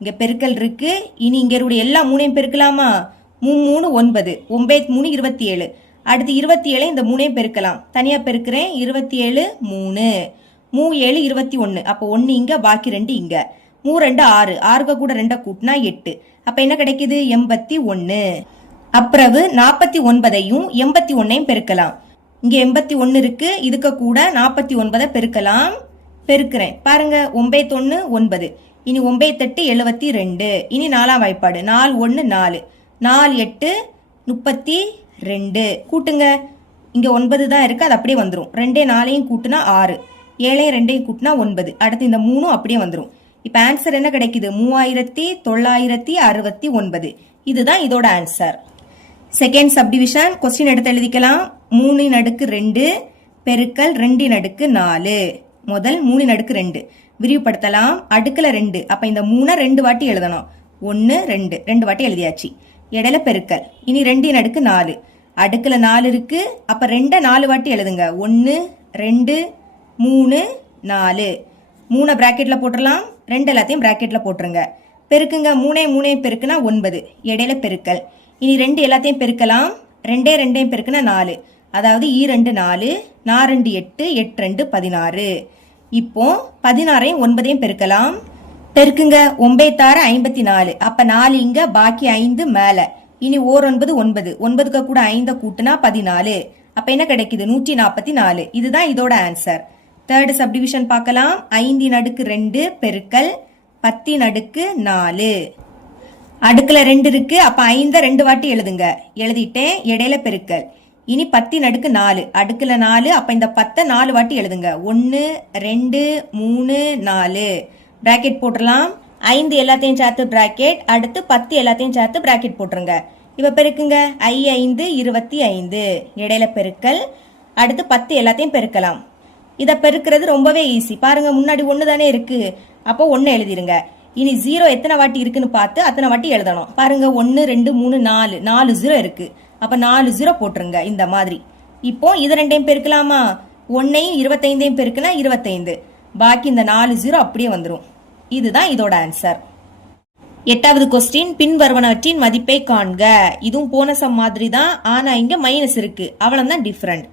இங்க பெருக்கல் இருக்கு இனி இங்க இருக்க எல்லா 3ஐயும் பெருக்கலாமா 3 3 9 9 3 27 அடுத்து 27 இந்த 3ஐயும் பெருக்கலாம் தனியா பெருக்கிறேன் 27 3 3 7 21 அப்ப 1 இங்க பாக்கி 2 இங்க 2 6, 6 கூட 2 கூட்டினா 8. அப்ப என்ன கிடைக்குது? 81. அப்புறவு 49ஐயும் 81ஐயும் பெருக்கலாம். இங்க 81 இருக்கு, இதுக்கு கூட 49 பெருக்கலாம். பெருக்கிறேன் பாருங்க. 9 1 9, இனி 9 8 72. இனி 4ஆம் வாய்ப்பாடு 4 1 4, 4 8 32. கூட்டுங்க. இங்க 9 தான் இருக்கு, அது அப்படியே வந்துடும். 2 4ஐயும் கூட்டினா 6, 7 2ஐயும் கூட்டினா 9. அடுத்து இந்த 3 அப்படியே வந்துடும். இப்ப ஆன்சர் என்ன கிடைக்குது? 3969. இதுதான் இதோட ஆன்சர். செகண்ட் சப்டிவிஷன் கொஸ்டின் எடுத்து எழுதிக்கலாம். 3/2 பெருக்கல் 2/4. முதல் 3/2 விரிவுபடுத்தலாம். அடுக்குல 2, அப்ப இந்த 3 2 வாட்டி எழுதணும். 1 2 2 வாட்டி எழுதியாச்சு. இடையில பெருக்கல். இனி 2/4. அடுக்குல 4 இருக்கு, அப்ப 2 4 வாட்டி எழுதுங்க. 1 2 3 4. 3 பிராக்கெட்ல போட்டுடலாம். 2 எல்லாத்தையும் பிராக்கெட்ல போட்டுருங்க. பெருக்குங்க. 3 3 பெருக்குனா 9. இடையில பெருக்கல். இனி 2 எல்லாத்தையும் பெருக்கலாம். 2 2 பெருக்குனா 4. அதாவது 2 4, 4 2 8, 8 2 16. இப்போ 16ஐயும் 9ஐயும் பெருக்கலாம். பெருக்குங்க. 9 54. அப்ப 4 இங்க, பாக்கி 5 மேல. இனி 9 9, 9க்கு கூட 5 கூட்டினா 14. அப்ப என்ன கிடைக்குது? 144. இதுதான் இதோட ஆன்சர். தேர்ட் சப்டிவிஷன் பார்க்கலாம். 5/2 பெருக்கல் 10/4. அடுக்குல 2 இருக்கு, அப்ப 5 2 வாட்டி எழுதுங்க. எழுதிட்டேன். இடையில பெருக்கல். இனி 10/4. அடுக்குல 4, அப்ப இந்த 10 4 வாட்டி எழுதுங்க. 1 2 3 4. பிராக்கெட் போட்டுடலாம். 5 எல்லாத்தையும் சேர்த்து பிராக்கெட், அடுத்து 10 எல்லாத்தையும் சேர்த்து பிராக்கெட் போட்டுருங்க. இப்ப பெருக்குங்க. 5 25. இடையில பெருக்கல். அடுத்து 10 எல்லாத்தையும் பெருக்கலாம். இத பெருக்கிறது ரொம்பவே ஈஸி. பாருங்க, முன்னாடி 1 தானே இருக்கு, அப்போ 1 எழுதிருங்க. இனி 0 எத்தனை வாட்டி இருக்குன்னு பார்த்து அத்தனை வாட்டி எழுதணும். பாருங்க, 1 2 3 4, 4 0 இருக்கு. அப்ப 4 0 போட்டுருங்க இந்த மாதிரி. இப்போ இது 2ஐயும் பெருக்கலாமா? 1ஐயும் 25ஐயும் பெருக்குனா 25. பாக்கி இந்த 4 0 அப்படியே வந்துடும். இதுதான் இதோட ஆன்சர். எட்டாவது கொஸ்டின், பின் வருவனவற்றின் மதிப்பை காண்க. இதுவும் போன சம் மாதிரி தான், ஆனா இங்க மைனஸ் இருக்கு. அவ்வளவுதான் different.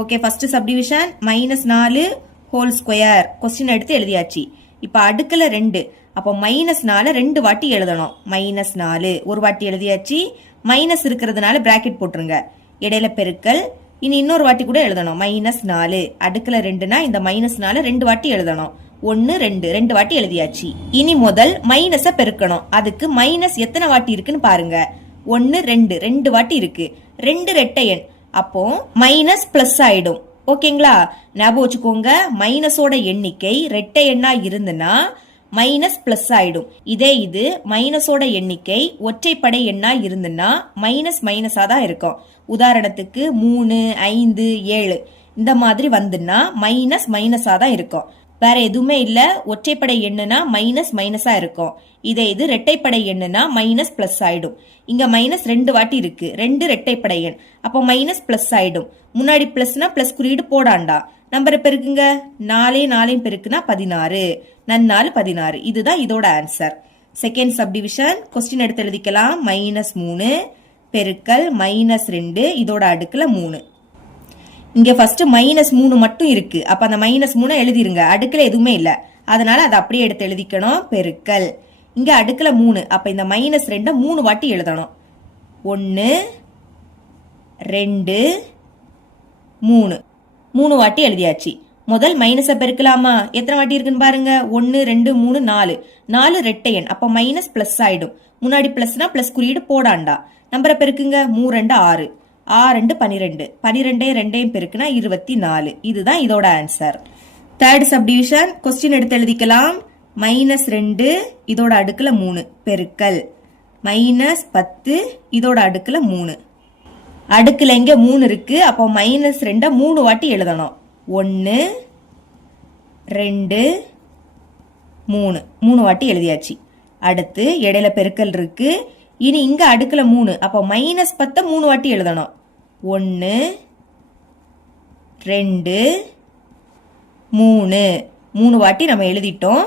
Okay, first subdivision -4 whole square. Question எடுத்து எழுதியாச்சு. இப்ப அடுக்குல 2, அப்போ -4 2 வாட்டி எழுதணும். -4 ஒரு வாட்டி எழுதியாச்சு. மைனஸ் இருக்கிறதுனால பிராக்கெட் போட்டுருங்க. இடையில பெருக்கல். இனி இன்னொரு வாட்டி கூட எழுதணும். -4 அடுக்குல 2னா இந்த -4 2 வாட்டி எழுதணும். 1 2 2 வாட்டி எழுதியாச்சு. இனி முதல் மைனஸ பெருக்கணும். அதுக்கு மைனஸ் எத்தனை வாட்டி இருக்குன்னு பாருங்க. 1 2 2 வாட்டி இருக்கு. 2 ரெட்டை எண், அப்போ மைனஸ் பிளஸ் ஆயிடும். ஓகேங்களா? ஞாபகம் வச்சுக்கோங்க, மைனஸோட எண்ணிக்கை ரெட்டை எண்ணா இருந்துன்னா மைனஸ் பிளஸ் ஆயிடும். இதே இது மைனஸோட எண்ணிக்கை ஒற்றைப்படை எண்ணா இருந்துன்னா மைனஸ் மைனஸா தான் இருக்கும். உதாரணத்துக்கு 3 5 7 இந்த மாதிரி வந்துன்னா மைனஸ் மைனஸா தான் இருக்கும். வேற எதுவுமே இல்ல. ஒற்றைப்படை எண்ணுனா மைனஸ் மைனஸா இருக்கும். இதே இது ரெட்டைப்படை எண்ணுனா மைனஸ் பிளஸ் ஆயிடும். இங்க மைனஸ் 2 வாட்டி இருக்கு. 2 ரெட்டைப்படை எண், அப்போ மைனஸ் பிளஸ் ஆயிடும். முன்னாடி பிளஸ்னா பிளஸ் குறியீடு போடாண்டா. நம்பரை பெருக்குங்க. 4 4 பெருக்குனா 16. நன்னாள் 16. இதுதான் இதோட ஆன்சர். செகண்ட் சப்டிவிஷன் கொஸ்டின் எடுத்து எழுதிக்கலாம். -3 பெருக்கல் -2 இதோட அடுக்குல 3. இங்க ஃபர்ஸ்ட் -3 மட்டும் இருக்கு. அப்ப அந்த -3 எழுதிருங்க. அடுக்குல எதுவுமே இல்ல, அதனால அதை அப்படியே எடுத்து எழுதிக்கணும். பெருக்கல். இங்க அடுக்குல 3, அப்ப இந்த -2 3 வாட்டி எழுதணும். 1 2 3 3 வாட்டி எழுதியாச்சு. முதல் மைனஸ பெருக்கலாமா? எத்தனை வாட்டி இருக்குன்னு பாருங்க. 1 2 3 4. 4 ரெட்டை எண், அப்ப மைனஸ் பிளஸ் ஆயிடும். முன்னாடி பிளஸ்னா பிளஸ் குறியீடு போடாண்டா. நம்பரை பெருக்குங்க. 3 2 6, 6 2 12. 12 2 பெருக்குனா 24. இதுதான் இதோட ஆன்சர். தேர்ட் சப்டிவிஷன் கொஸ்டின் எடுத்து எழுதிக்கலாம். -2 இதோட அடுக்குல 3 பெருக்கல் -10 இதோட அடுக்குல 3. அடுக்குல இங்க 3 இருக்கு. அப்போ -2 3 வாட்டி எழுதணும். 1 2 3 3 வாட்டி எழுதியாச்சு. அடுத்து இடையில பெருக்கல் இருக்கு. இனி இங்க அடுக்குல 3, அப்போ -10 3 வாட்டி எழுதணும். 1 2 3 3 வாட்டி நம்ம எழுதிட்டோம்.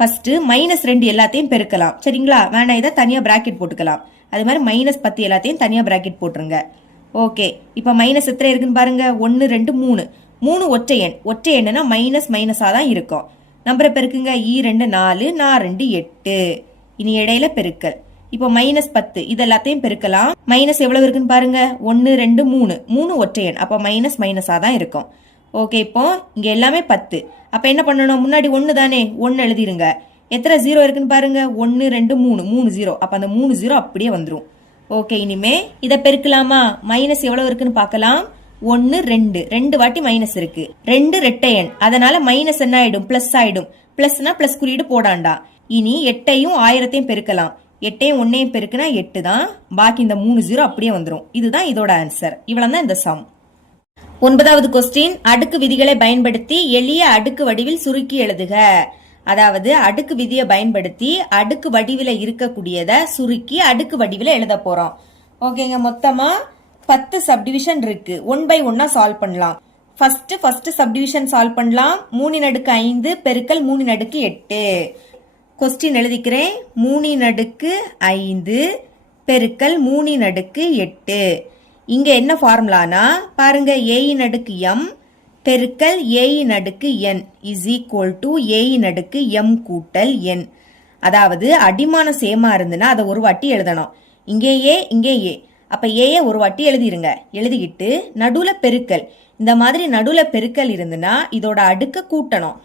ஃபர்ஸ்ட் -2 எல்லாத்தையும் பெருக்கலாம். சரிங்களா? வேணா இதை தனியா பிராக்கெட் போட்டுக்கலாம். அது மாதிரி -10 எல்லாத்தையும் தனியா பிராக்கெட் போட்டுருங்க. ஓகே, இப்ப மைனஸ் எத்தனை இருக்குன்னு பாருங்க. 1 2 3 3 ஒற்றை எண். ஒற்றை எண்ணுனா மைனஸ் மைனஸா தான் இருக்கும். நம்பரை பெருக்குங்க. 2 4, 4 8. இனி இடையில பெருக்கல். இப்போ -10 இது எல்லாத்தையும் பெருக்கலாம். மைனஸ் எவ்வளவு இருக்குன்னு பாருங்க. 1 2 3 3 ஒற்றையன். அப்ப மைனஸ் மைனஸா தான் இருக்கும். ஓகே, இப்போ இங்க எல்லாமே 10. அப்ப என்ன பண்ணணும்? முன்னாடி 1 தானே, 1 எழுதிருங்க. எத்தனை 0 இருக்குன்னு பாருங்க. 1 2 3 3 0. அப்ப அந்த 3 0 அப்படியே வந்துரும். ஓகே, இனிமே இதை பெருக்கலாமா? மைனஸ் எவ்வளவு இருக்குன்னு பார்க்கலாம். 1 2 2 வாட்டி மைனஸ் இருக்கு. 2 ரெட்டையன், அதனால மைனஸ் என்ன ஆயிடும்? பிளஸ் ஆயிடும். பிளஸ்னா பிளஸ் குறியீடு போடாண்டா. இனி 8ஐயும் 1000ஐயும் பெருக்கலாம். 8ஐயும் 1ஐயும் பெருக்குனா 8 தான். பாக்கி இந்த 3 0 அப்படியே வந்துரும். இதுதான் இதோட ஆன்சர். இவ்வளவுதான் இந்த சம். 9வது கொஸ்டின், அடுக்கு விதிகளை பயன்படுத்தி எளிய அடுக்கு வடிவில் சுருக்கி எழுதுக. அதாவது அடுக்கு விதியை பயன்படுத்தி அடுக்கு வடிவில இருக்கக்கூடியத சுருக்கி அடுக்கு வடிவில எழுத போறோம். ஓகேங்க, மொத்தமா 10 சப்டிவிஷன் இருக்கு. 1 by 1 சால்வ் பண்ணலாம். ஃபர்ஸ்ட் சப்டிவிஷன் சால்வ் பண்ணலாம். 3/5 பெருக்கல் 3/8. கொஸ்டின் எழுதிக்கிறேன். 3/5 பெருக்கல் 3/8. இங்க என்ன ஃபார்முலானா பாருங்க. a/m பெருக்கல் a/n is equal to a/m கூட்டல் n. அதாவது அடிமானம் சேமா இருந்துன்னா அதை ஒரு வாட்டி எழுதணும். இங்கே a இங்கே a. அப்ப a ஒரு வாட்டி எழுதிருங்க. எழுதிக்கிட்டு நடுவுல பெருக்கல். இந்த மாதிரி நடுவுல பெருக்கல் இருந்துன்னா இதோட அடுக்க கூட்டணும்.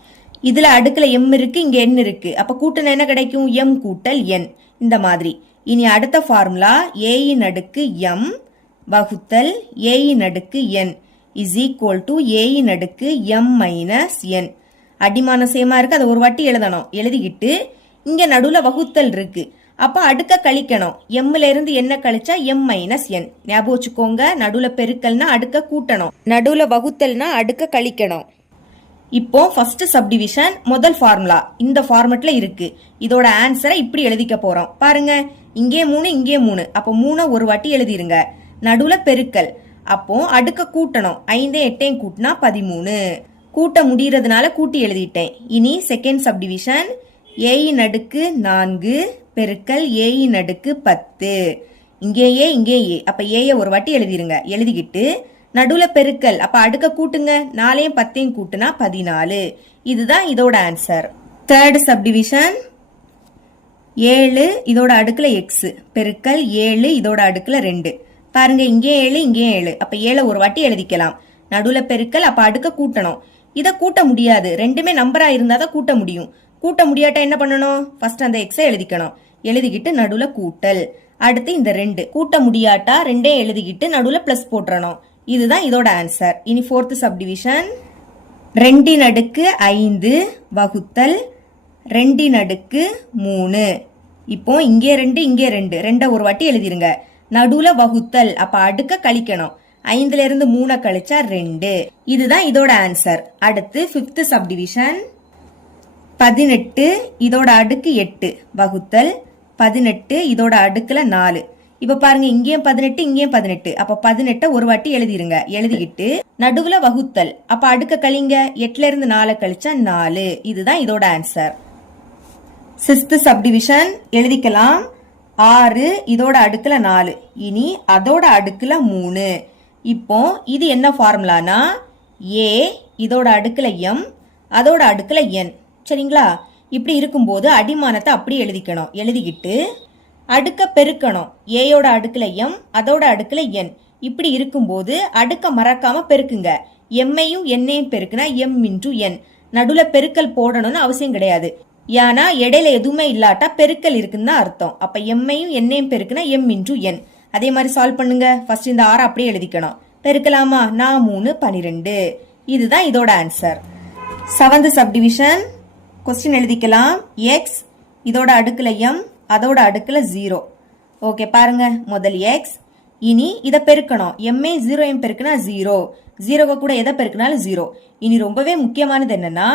இதுல அடுக்குல m இருக்கு, இங்க n இருக்கு. அப்ப கூட்டணும் என்ன கிடைக்கும்? m கூட்டல் n. இந்த மாதிரி. இனி அடுத்த ஃபார்முலா a/m வகுத்தல் a/n is equal to a/m minus n. அடிமானம் சேமா இருக்கு, அதை ஒரு வாட்டி எழுதணும். எழுதிக்கிட்டு இங்க நடுவுல வகுத்தல் இருக்கு. அப்ப அடுக்க கழிக்கணும். எம்ல இருந்து என்ன கழிச்சா m மைனஸ் n. ஞாபகம் வச்சுக்கோங்க. நடுவுல பெருக்கல்னா அடுக்க கூட்டணும், நடுவுல வகுத்தல்னா அடுக்க கழிக்கணும். இப்போ ஃபர்ஸ்ட் சப்டிவிஷன் முதல் ஃபார்முலா இந்த ஃபார்மட்ல இருக்கு. இதோட ஆன்சரை இப்படி எழுதிக்க போறோம். பாருங்க, இங்கே 3 இங்கே 3. அப்போ 3 ஒரு வாட்டி எழுதிருங்க. நடுவுல பெருக்கல். அப்போ அடுக்க கூட்டணும். 5 8 கூட்டினா 13. கூட்ட முடியறதுனால கூட்டி எழுதிட்டேன். இனி செகண்ட் சப்டிவிஷன் a/4 பெருக்கல் a/10. இங்கே a இங்கே a. அப்ப a ஒரு வாட்டி எழுதிருங்க. எழுதிக்கிட்டு நடுவுல பெருக்கல். அப்ப அடுக்க கூட்டுங்க. 4 10 கூட்டுனா 14. இதுதான் இதோட ஆன்சர். தேர்ட் சப்டிவிஷன் 7 இதோட அடுக்குல x பெருக்கல் 7 இதோட அடுக்குல 2. பாருங்க, இங்கே 7 இங்கே 7. அப்ப 7 ஒரு வாட்டி எழுதிக்கலாம். நடுவுல பெருக்கல். அப்ப அடுக்க கூட்டணும். இதை கூட்ட முடியாது. ரெண்டுமே நம்பரா இருந்தாதான் கூட்ட முடியும். கூட்ட முடியாட்டா என்ன பண்ணணும்? ஃபர்ஸ்ட் அந்த எக்ஸை எழுதிக்கணும். எழுதிக்கிட்டு நடுவுல கூட்டல். அடுத்து இந்த 2 கூட்ட முடியாட்டா 2 எழுதிக்கிட்டு நடுவுல பிளஸ் போட்டுறணும். இதுதான் இதோட ஆன்சர். இனி ஃபோர்த் சப்டிவிஷன் 2/5 வகுத்தல் 2/3. இப்போ இங்கே 2 இங்கே 2. 2 ஒரு வாட்டி எழுதிருங்க. நடுவுல வகுத்தல். அப்ப அடுக்க கழிக்கணும். 5ல இருந்து 3 கழிச்சா 2. இதுதான் இதோட ஆன்சர். அடுத்து ஃபிஃப்த் சப்டிவிஷன் 18 இதோட அடுக்கு 8 வகுத்தல் 18 இதோட அடுக்குல 4. இப்ப பாருங்க, இங்கேயும் 18 இங்கேயும் 18. அப்ப 18 ஒரு வாட்டி எழுதிருங்க. எழுதிக்கிட்டு நடுவுல வகுத்தல். அப்ப அடுக்க கழிங்க. 8ல இருந்து 4 கழிச்சா 4. இதுதான் இதோட ஆன்சர். சிக்ஸ்த் சப்டிவிஷன் எழுதிக்கலாம். 6 இதோட அடுக்குல 4. இனி அதோட அடுக்குல 3. இப்போ இது என்ன ஃபார்முலானா a இதோட அடுக்குல m அதோட அடுக்குல n. சரிங்களா? இப்படி இருக்கும்போது அடிமானத்தை அப்படி எழுதிக்கணும். எழுதிக்கிட்டு அடுக்க பெருக்கணும். ஏயோட அடுக்குல m அதோட அடுக்குல n. இப்படி இருக்கும்போது அடுக்க மறக்காம பெருக்குங்க. எம்மையும் என்னையும் பெருக்குனா m இன்டு n. நடுவுல பெருக்கல் போடணும்னு அவசியம் கிடையாது. ஏன்னா இடையில எதுவுமே இல்லாட்டா பெருக்கல் இருக்குன்னு அர்த்தம். அப்ப எம்மையும் என்னையும் பெருக்குனா m இன்டு n. அதே மாதிரி சால்வ் பண்ணுங்க. ஃபர்ஸ்ட் இந்த 6 அப்படியே எழுதிக்கணும். பெருக்கலாமா? 4 3 12. இதுதான் இதோட ஆன்சர். செவன்த் சப்டிவிஷன் கொஸ்டின் எழுதிக்கலாம். x இதோட அடுக்குல m அதோட அடுக்குல 0. ஓகே, பாருங்க, முதல் x. இனி இதை பெருக்கணும். எம்ஏ 0 m பெருக்குனா 0. 0 கூட எதை பெருக்கினாலும் 0. இனி ரொம்பவே முக்கியமானது என்னன்னா,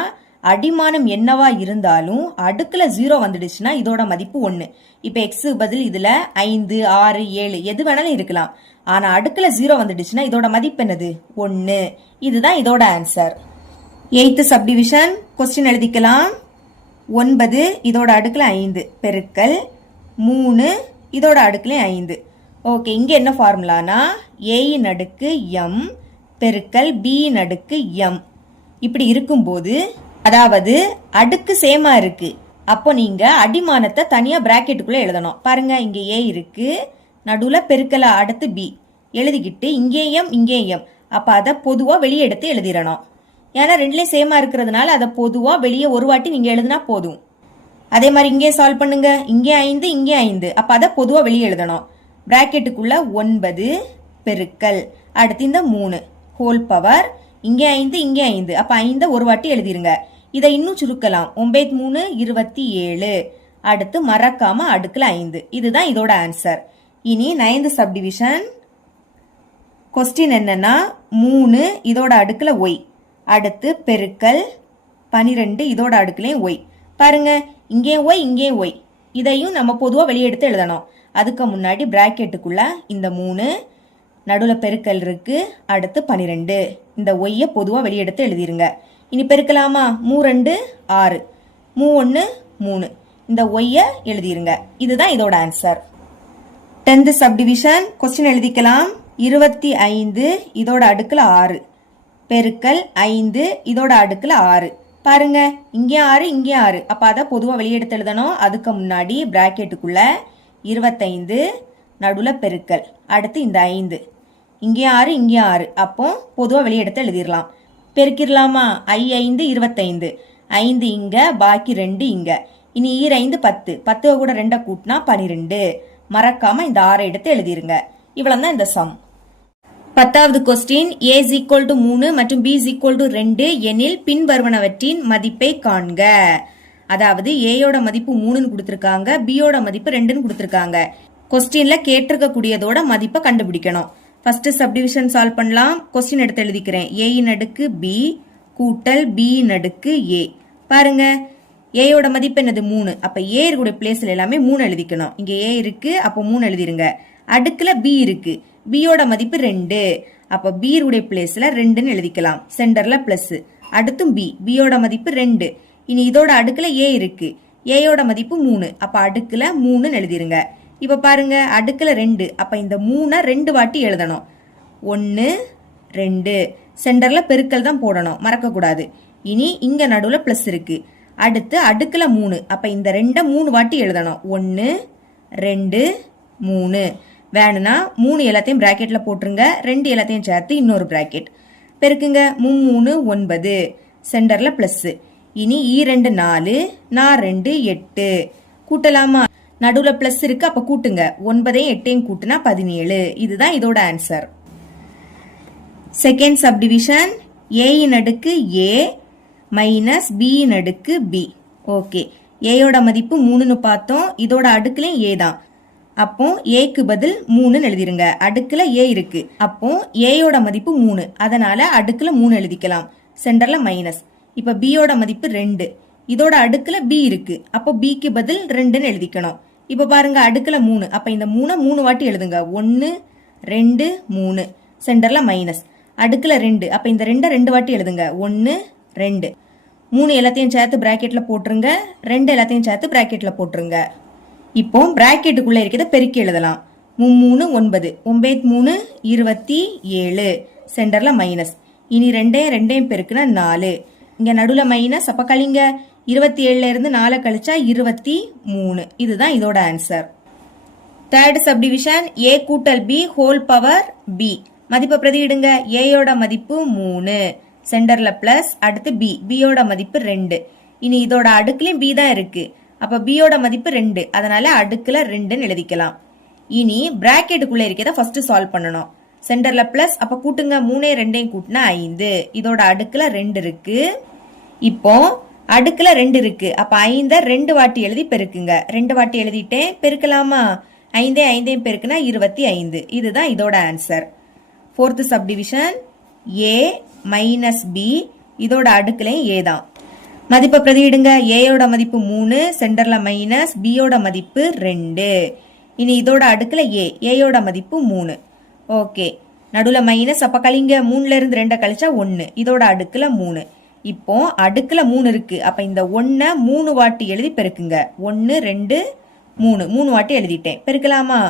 அடிமானம் என்னவா இருந்தாலும் அடுக்குல 0 வந்துடுச்சுன்னா இதோட மதிப்பு 1. இப்ப x பதில் இதுல 5 6 7 எது வேணாலும் இருக்கலாம். ஆனா அடுக்குல 0 வந்துடுச்சுன்னா இதோட மதிப்பு என்னது? 1. இதுதான் இதோட ஆன்சர். எய்த் சப்டிவிஷன் கொஸ்டின் எழுதிக்கலாம். 9 இதோட அடுக்குல 5 பெருக்கல் 3 இதோட அடுக்குல 5. ஓகே, இங்க என்ன ஃபார்முலானா a/m பெருக்கல் b/m. இப்படி இருக்கும்போது அதாவது அடுக்கு சேமா இருக்கு. அப்போ நீங்க அடிமானத்தை தனியா பிராக்கெட்டுக்குள்ள எழுதணும். பாருங்க, இங்க ஏ இருக்கு, நடுவுல பெருக்கல அடுத்து பி எழுதிக்கிட்டு இங்கேயும் இங்கேயும், அப்ப அதை பொதுவா வெளியே எடுத்து எழுதிடணும். ஏன்னா ரெண்டுலயும் சேமா இருக்கிறதுனால அதை பொதுவா வெளியே ஒரு வாட்டி நீங்க எழுதினா போதும். அதே மாதிரி இங்கே சால்வ் பண்ணுங்க. இங்கே 5 இங்கே 5, அப்ப அதை பொதுவா வெளியே எழுதணும். பிராக்கெட்டுக்குள்ள 9 பெருக்கல் அடுத்து இந்த 3 ஹோல் பவர் இங்கே 5 இங்கே 5, அப்ப 5 ஒரு வாட்டி எழுதிருங்க. இதை இன்னும் சுருக்கலாம். 9 3 27, அடுத்து மறக்காம அடுக்குல 5. இதுதான் இதோட ஆன்சர். இனி 9th சப்டிவிஷன் கொஸ்டின் என்னன்னா 3 இதோட அடுக்குல ஒய், அடுத்து பெருக்கல் 12 இதோட அடுக்குலயும் ஒய். பாருங்க, இங்கே ஒய் இங்கே ஒய், இதையும் நம்ம பொதுவா வெளியே எடுத்து எழுதணும். அதுக்கு முன்னாடி பிராக்கெட்டுக்குள்ள இந்த 3 நடுவுல பெருக்கல் இருக்கு, அடுத்து 12 இந்த ஒய்ய பொதுவா வெளியே எடுத்து எழுதிருங்க. இனி பெருக்கலாமா? 3 2 6, 3 1 3, இந்த ஒய்ய எழுதிருங்க. இதுதான் இதோட ஆன்சர். 10th சப்டிவிஷன் கொஸ்டின் எழுதிக்கலாம். 25 இதோட அடுக்குல 6 பெருக்கல் 5 இதோட அடுக்குல 6. பாருங்க, இங்கே 6 இங்கே 6, அப்ப அதை பொதுவா வெளியெடுத்து எழுதணும். அதுக்கு முன்னாடி பிராக்கெட்டுக்குள்ள 25 நடுவுல பெருக்கல் அடுத்து இந்த 5, இங்கே 6 இங்கே 6, அப்போ பொதுவா வெளியெடுத்து எழுதிடலாம். பெருக்கிடலாமா? 5 25, 5 இங்க, பாக்கி 2 இங்க. இனி 5 10, 10 கூட 2 கூட்டினா 12. மறக்காம இந்த 6 எடுத்து எழுதிருங்க. இவ்வளவுதான் இந்த சம். 10வது question, a is equal to 3 மற்றும் b is equal to 2 எனில் பின்வருவனவற்றின் மதிப்பை காண்க. அதாவது ஏயோட மதிப்பு 3ன்னு கொடுத்திருக்காங்க, பியோட மதிப்பு 2ன்னு கொடுத்திருக்காங்க. கொஸ்டின்ல கேட்டிருக்க கூடியதோட மதிப்பை கண்டுபிடிக்கணும். ஃபர்ஸ்ட் சப்டிவிஷன் சால்வ் பண்ணலாம். கொஸ்டின் எடுத்து எழுதிக்கிறேன். a இன் அடுக்கு b கூட்டல் b இன் அடுக்கு a. பாருங்க, ஏயோட மதிப்பு என்னது 3, அப்ப a இருக்கிற பிளேஸ்ல எல்லாமே 3 எழுதிக்கணும். இங்க a இருக்கு, அப்ப 3 எழுதிருங்க. அடுக்குல b இருக்கு, பியோட மதிப்பு 2, அப்ப b உடைய பிளேஸ்ல 2ன்னு எழுதிக்கலாம். சென்டர்ல பிளஸ், அடுத்தும் b, பியோட மதிப்பு 2. இனி இதோட அடுக்குல a இருக்கு, ஏயோட மதிப்பு 3, அப்ப அடுக்குல 3ன்னு எழுதிருங்க. இப்ப பாருங்க, அடுக்குல 2, அப்ப இந்த 3 2 வாட்டி எழுதணும். 1 2, சென்டர்ல பெருக்கல் தான் போடணும், மறக்க கூடாது. இனி இங்க நடுவுல பிளஸ் இருக்கு, அடுத்து அடுக்குல 3, அப்ப இந்த 2 3 வாட்டி எழுதணும். 1 2 3. வேணும்னா 3 எல்லாத்தையும் பிராக்கெட்ல போட்டுருங்க, 2 எல்லாத்தையும் சேர்த்து இன்னொரு பிராக்கெட் பெருக்குங்க. 3 9, சென்டர்ல பிளஸ். இனி 2 4, 2 8. கூட்டலாமா? நடுவுல பிளஸ் இருக்கு, அப்ப கூட்டுங்க. 9 8 கூட்டுனா 17. இதுதான் இதோட ஆன்சர். செகண்ட் சப்டிவிஷன், a இன் அடுக்கு a மைனஸ் b இன் அடுக்கு b. ஓகே, ஏயோட மதிப்பு 3ன்னு பார்த்தோம், இதோட அடுக்குலயும் a தான். அப்போ ஏக்கு பதில் 3ன்னு எழுதிருங்க. அடுக்குல a இருக்கு, அப்போ ஏயோட மதிப்பு 3, அதனால அடுக்குல 3 எழுதிக்கலாம். சென்டர்ல மைனஸ். இப்ப பியோட மதிப்பு 2, இதோட அடுக்குல b இருக்கு, அப்போ பிக்கு பதில் 2ன்னு எழுதிக்கணும். இப்ப பாருங்க, அடுக்குல 3, அப்ப இந்த 3 வாட்டி எழுதுங்க. 1 2 3, சென்டர்ல மைனஸ். அடுக்குல 2, அப்ப இந்த 2 வாட்டி எழுதுங்க. 1 2. 3 எல்லாத்தையும் சேர்த்து பிராக்கெட்ல போட்டுருங்க, 2 எல்லாத்தையும் சேர்த்து பிராக்கெட்ல போட்டுருங்க. இப்போ பிராக்கெட்டுக்குள்ள இருக்கிறத பெருக்கி எழுதலாம். 3 9, 9 3 27, சென்டர்ல மைனஸ். இனி 2 பெருக்குனா 4, இங்க நடுவுல மைனஸ், அப்ப கழிங்க. 27ல இருந்து 4 கழிச்சா 23. இதுதான் இதோட ஆன்சர். தேர்ட் சப்டிவிஷன், a கூட்டல் b ஹோல் பவர் b. மதிப்பை பிரதியிடுங்க. ஏயோட மதிப்பு 3, சென்டர்ல பிளஸ், அடுத்து b, பியோட மதிப்பு 2. இனி இதோட அடுக்குலயும் b தான் இருக்கு, அப்ப பியோட மதிப்பு 2, அதனால அடுக்குல 2ன்னு எழுதிக்கலாம். இனி பிராக்கெட்டுக்குள்ள இருக்கிறத ஃபர்ஸ்ட் சால்வ் பண்ணணும். சென்டர்ல பிளஸ், அப்ப கூட்டுங்க. 3 2 கூட்டினா 5, இதோட அடுக்குல 2 இருக்கு. இப்போ அடுக்குல 2 இருக்கு, அப்ப 5 2 வாட்டி எழுதி பெருக்குங்க. 2 வாட்டி எழுதிட்டேன், பெருக்கலாமா? 5 5 பெருக்குனா 25. இதுதான் இதோட answer. Fourth subdivision, a minus b, இதோட அடுக்குலையும் a தான். மதிப்பை பிரதியிடுங்க. ஏயோட மதிப்பு 3, சென்டர்ல மைனஸ், பியோட மதிப்பு 2. இனி இதோட அடுக்குல ஏயோட மதிப்பு 3. ஓகே, நடுவுல மைனஸ், அப்ப கழிங்க. 3ல இருந்து 2 கழிச்சா 1, இதோட அடுக்குல 3. இப்போ அடுக்குல 3 இருக்கு, அப்ப இந்த 1 3 வாட்டி எழுதி பெருக்குங்க. 1 2 3, 3 வாட்டி எழுதிட்டேன். பெருக்கலாமா?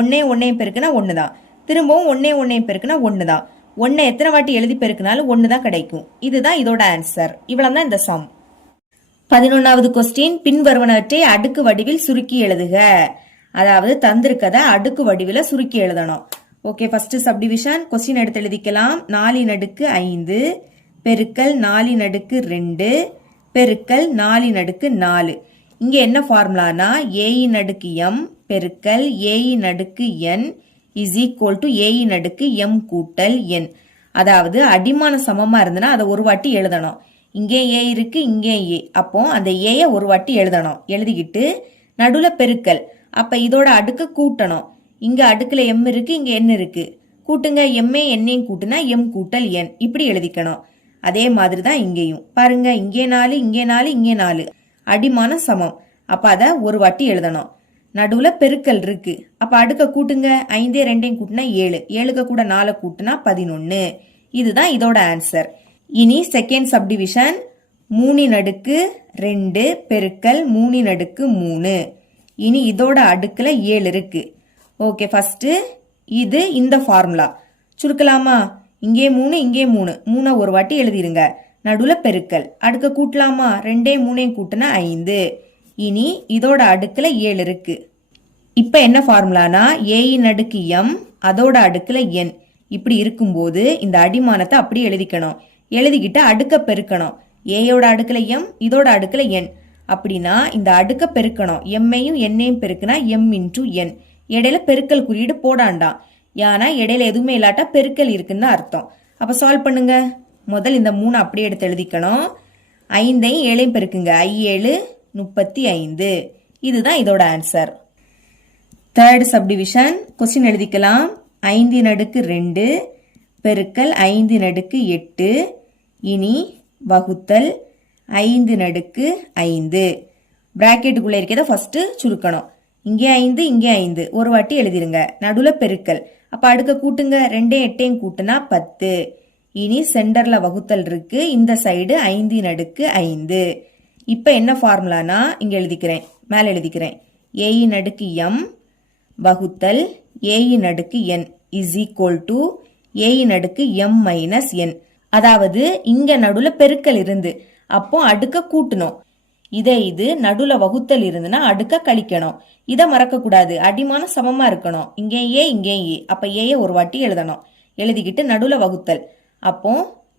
1 1 பெருக்குனா 1 தான், திரும்பவும் 1 1 பெருக்குனா 1 தான். 1 எத்தனை வாட்டி எழுதி பெருக்குனாலும் 1 தான் கிடைக்கும். இதுதான் இதோட ஆன்சர். இவ்வளவுதான் இந்த சம். 11வது கொஸ்டின் பின்வருவனவற்றை அடுக்கு வடிவில் சுருக்கி எழுதுக. அதாவது தந்திருக்கத அடுக்கு வடிவில சுருக்கி எழுதணும். ஓகே, ஃபர்ஸ்ட் சப்டிவிஷன் கொஸ்டின் எடுத்து எழுதிக்கலாம். 4 பெருக்கல் 4 2 பெருக்கல் 4 4. இங்க என்ன ஃபார்முலானா a/m பெருக்கல் a/n is equal to a/m கூட்டல் n. அதாவது அடிமான சமமா இருந்தனா அதை ஒரு வாட்டி எழுதணும். இங்கே a இருக்கு, இங்கே a. அப்போ அந்த a ஒரு வாட்டி எழுதணும். எழுதிக்கிட்டு நடுவுல பெருக்கல். அப்ப இதோட அடுக்க கூட்டணும். இங்க அடுக்குல m இருக்கு, இங்க n இருக்கு. கூட்டுங்க, m n கூட்டுனா m கூட்டல் n. இப்படி எழுதிக்கணும். அதே மாதிரி தான் இங்கேயும் பாருங்க. இங்கே 4, இங்கே 4, இங்கே 4. அடிமான சமம். அப்ப அத ஒரு வாட்டி எழுதணும். நடுவுல பெருக்கல் இருக்கு. அப்ப அடுக்க கூட்டுங்க. 5 2 கூட்டினா 7. 7 கூட 4 கூட்டினா 11. இதுதான் இதோட ஆன்சர். இனி செகண்ட் சப்டிவிஷன் 3 2 பெருக்கல் 3 3. இனி இதோட அடுக்குல 7 இருக்கு. ஓகே, ஃபர்ஸ்ட் இது இந்த ஃபார்முலா சுருக்கலாமா? இங்கே 3, இங்கே 3. 3 ஒரு வாட்டி எழுதிருங்க. நடுவுல பெருக்கல். அடுக்க கூட்டலாமா? 2 3 கூட்டினா 5. இனி இதோட அடுக்குல 7 இருக்கு. இப்ப என்ன ஃபார்முலானா a/m அதோட அடுக்குல n. இப்படி இருக்கும்போது இந்த அடிமானத்தை அப்படி எழுதிக்கணும். எழுதிக்கிட்டு அடுக்க பெருக்கணும். ஏயோட அடுக்குல m, இதோட அடுக்குல n. அப்படின்னா இந்த அடுக்க பெருக்கணும். எம்மையும் என்னையும் பெருக்குனா m இன்டூ n. இடையில பெருக்கல் குறியீடு போடாண்டாம். ஏன்னா இடையில எதுவுமே இல்லாட்டா பெருக்கல் இருக்குன்னு அர்த்தம். அப்ப சால்வ் பண்ணுங்க. முதல் இந்த 3 அப்படியே எடுத்து எழுதிக்கணும். 5 7 பெருக்குங்க. 7 35. இதுதான் இதோட ஆன்சர். தேர்ட் சப்டிவிஷன் கொஸ்டின் எழுதிக்கலாம். 5 2 பெருக்கல் 5 8. இனி வகுத்தல் 5 5. பிராக்கெட்டுக்குள்ள இருக்கிறத ஃபர்ஸ்ட் சுருக்கணும். இங்கே 5, இங்கே 5. ஒரு வாட்டி எழுதிருங்க. நடுவுல பெருக்கல். அப்ப அடுக்க கூட்டுங்க. 2 8 கூட்டுனா 10. இனி சென்டர்ல வகுத்தல் இருக்கு. இந்த சைடு 5 5. இப்ப என்ன ஃபார்முலானா இங்க எழுதிக்கிறேன், மேல எழுதிக்கிறேன். a/m வகுத்தல் a/n is equal to a/m minus n. அதாவது இங்க நடுவுல பெருக்கல் இருந்து அப்போ அடுக்க கூட்டணும். இது நடுவுல வகுத்தல் இருந்துன்னா அடுக்க கழிக்கணும். இதை மறக்க கூடாது. அடிமான சமமா இருக்கணும். இங்கே a, இங்கே a. அப்ப a ஒரு வாட்டி எழுதணும். எழுதிக்கிட்டு நடுவுல வகுத்தல். அப்போ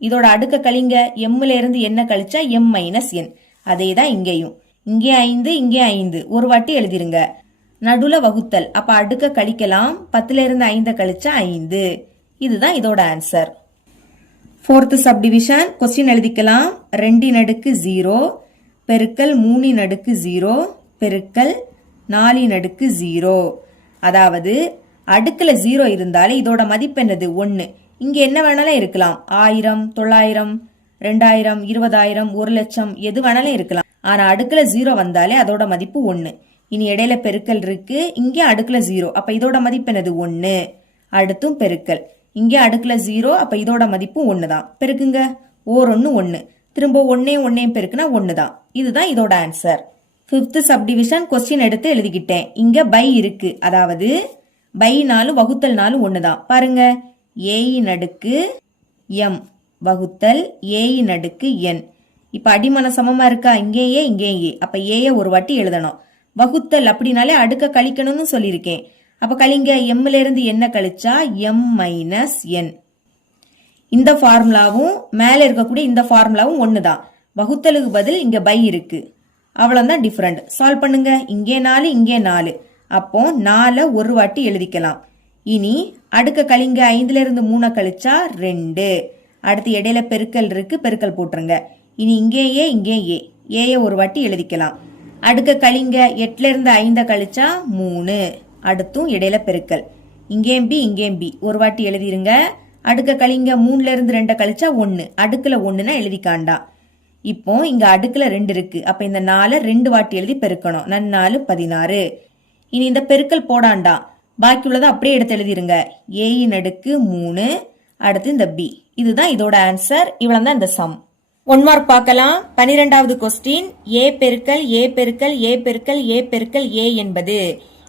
இதோட அடுக்க கழிங்க. mல இருந்து என்ன கழிச்சா m மைனஸ் n. அதே தான் இங்கேயும். இங்கே 5, இங்கே 5. ஒரு வாட்டி எழுதிருங்க. நடுவுல வகுத்தல். அப்ப அடுக்க கழிக்கலாம். 10ல இருந்து 5 கழிச்சா 5. இதுதான் இதோட ஆன்சர். ஃபோர்த் சப்டிவிஷன் கொஸ்டின் எழுதிக்கலாம். 2 0 பெருக்கல் 3 0 பெருக்கல் 4 0. அதாவது அடுக்குல 0 இருந்தாலே இதோட மதிப்பு என்னது? 1. இங்க என்ன வேணாலும் இருக்கலாம். 1000 900 2000 20000 1,00,000 எது வேணாலும் இருக்கலாம். ஆனா அடுக்குல 0 வந்தாலே அதோட மதிப்பு 1. இனி இடையில பெருக்கல் இருக்கு. இங்கே அடுக்குல 0. அப்ப இதோட மதிப்பு என்னது? 1. அடுத்தும் பெருக்கல். இங்கே அடுக்குல 0. அப்ப இதோட மதிப்பு 1 தான். பெருக்குங்க. ஓர் 1 1. திரும்ப 1 1 பெருக்குனா 1 தான். இதுதான் இதோட ஆன்சர். ஃபிஃப்த் சப்டிவிஷன் கொஸ்டின் எடுத்து எழுதிக்கிட்டேன். இங்க பை இருக்கு. அதாவது பை 4 வகுத்தல் 4 1 தான். பாருங்க. a/m வகுத்தல் a/n. இப்ப அடிமான சமமா இருக்கா? இங்கேயே இங்கேயே. அப்ப a ஒரு வாட்டி எழுதணும். வகுத்தல் அப்படின்னாலே அடுக்க கழிக்கணும்னு சொல்லியிருக்கேன். அப்ப கழிங்க. mல இருந்து என்ன கழிச்சா m மைனஸ் n. இந்த ஃபார்முலாவும் மேல இருக்கக்கூடிய இந்த ஃபார்முலாவும் ஒண்ணுதான். வகுத்தலுக்கு பதில் இங்க பை இருக்கு. அவ்வளவுதான் டிஃபரெண்ட். சால்வ் பண்ணுங்க. இங்கே 4, இங்கே 4. அப்போ 4 ஒரு வாட்டி எழுதிக்கலாம். இனி அடுக்க கழிங்க. 5ல இருந்து 3 கழிச்சா 2. அடுத்து இடையில பெருக்கல் இருக்கு. பெருக்கல் போட்டுருங்க. இனி இங்கேயே இங்கேயே ஏ ஒரு வாட்டி எழுதிக்கலாம். அடுக்க கழிங்க. 8ல இருந்து 5 கழிச்சா 3. அடுத்தும் இடையில பெருக்கல். இங்கேயும் பி, இங்கேயும் பி. ஒரு வாட்டி எழுதிருங்க. அடுக்க கழிங்க. 3ல இருந்து 2 கழிச்சா 1. அடுக்குல 1னா எழுதிக்காண்டா. இப்போ இங்க அடுக்குல 2 இருக்கு. அப்ப இந்த 4 2 வாட்டி எழுதி பெருக்கணும். 4 16. இனி இந்த பெருக்கல் போடாண்டா. பாக்கி உள்ளதை அப்படியே எடுத்து எழுதிருங்க. a/3. அடுத்து இந்த b. இதுதான் இதோட ஆன்சர். இவ்வளவுதான் இந்த சம். 1 மார்க் பார்க்கலாம். 12வது கொஸ்டின் a பெருக்கல் a பெருக்கல் a பெருக்கல் a பெருக்கல் a என்பது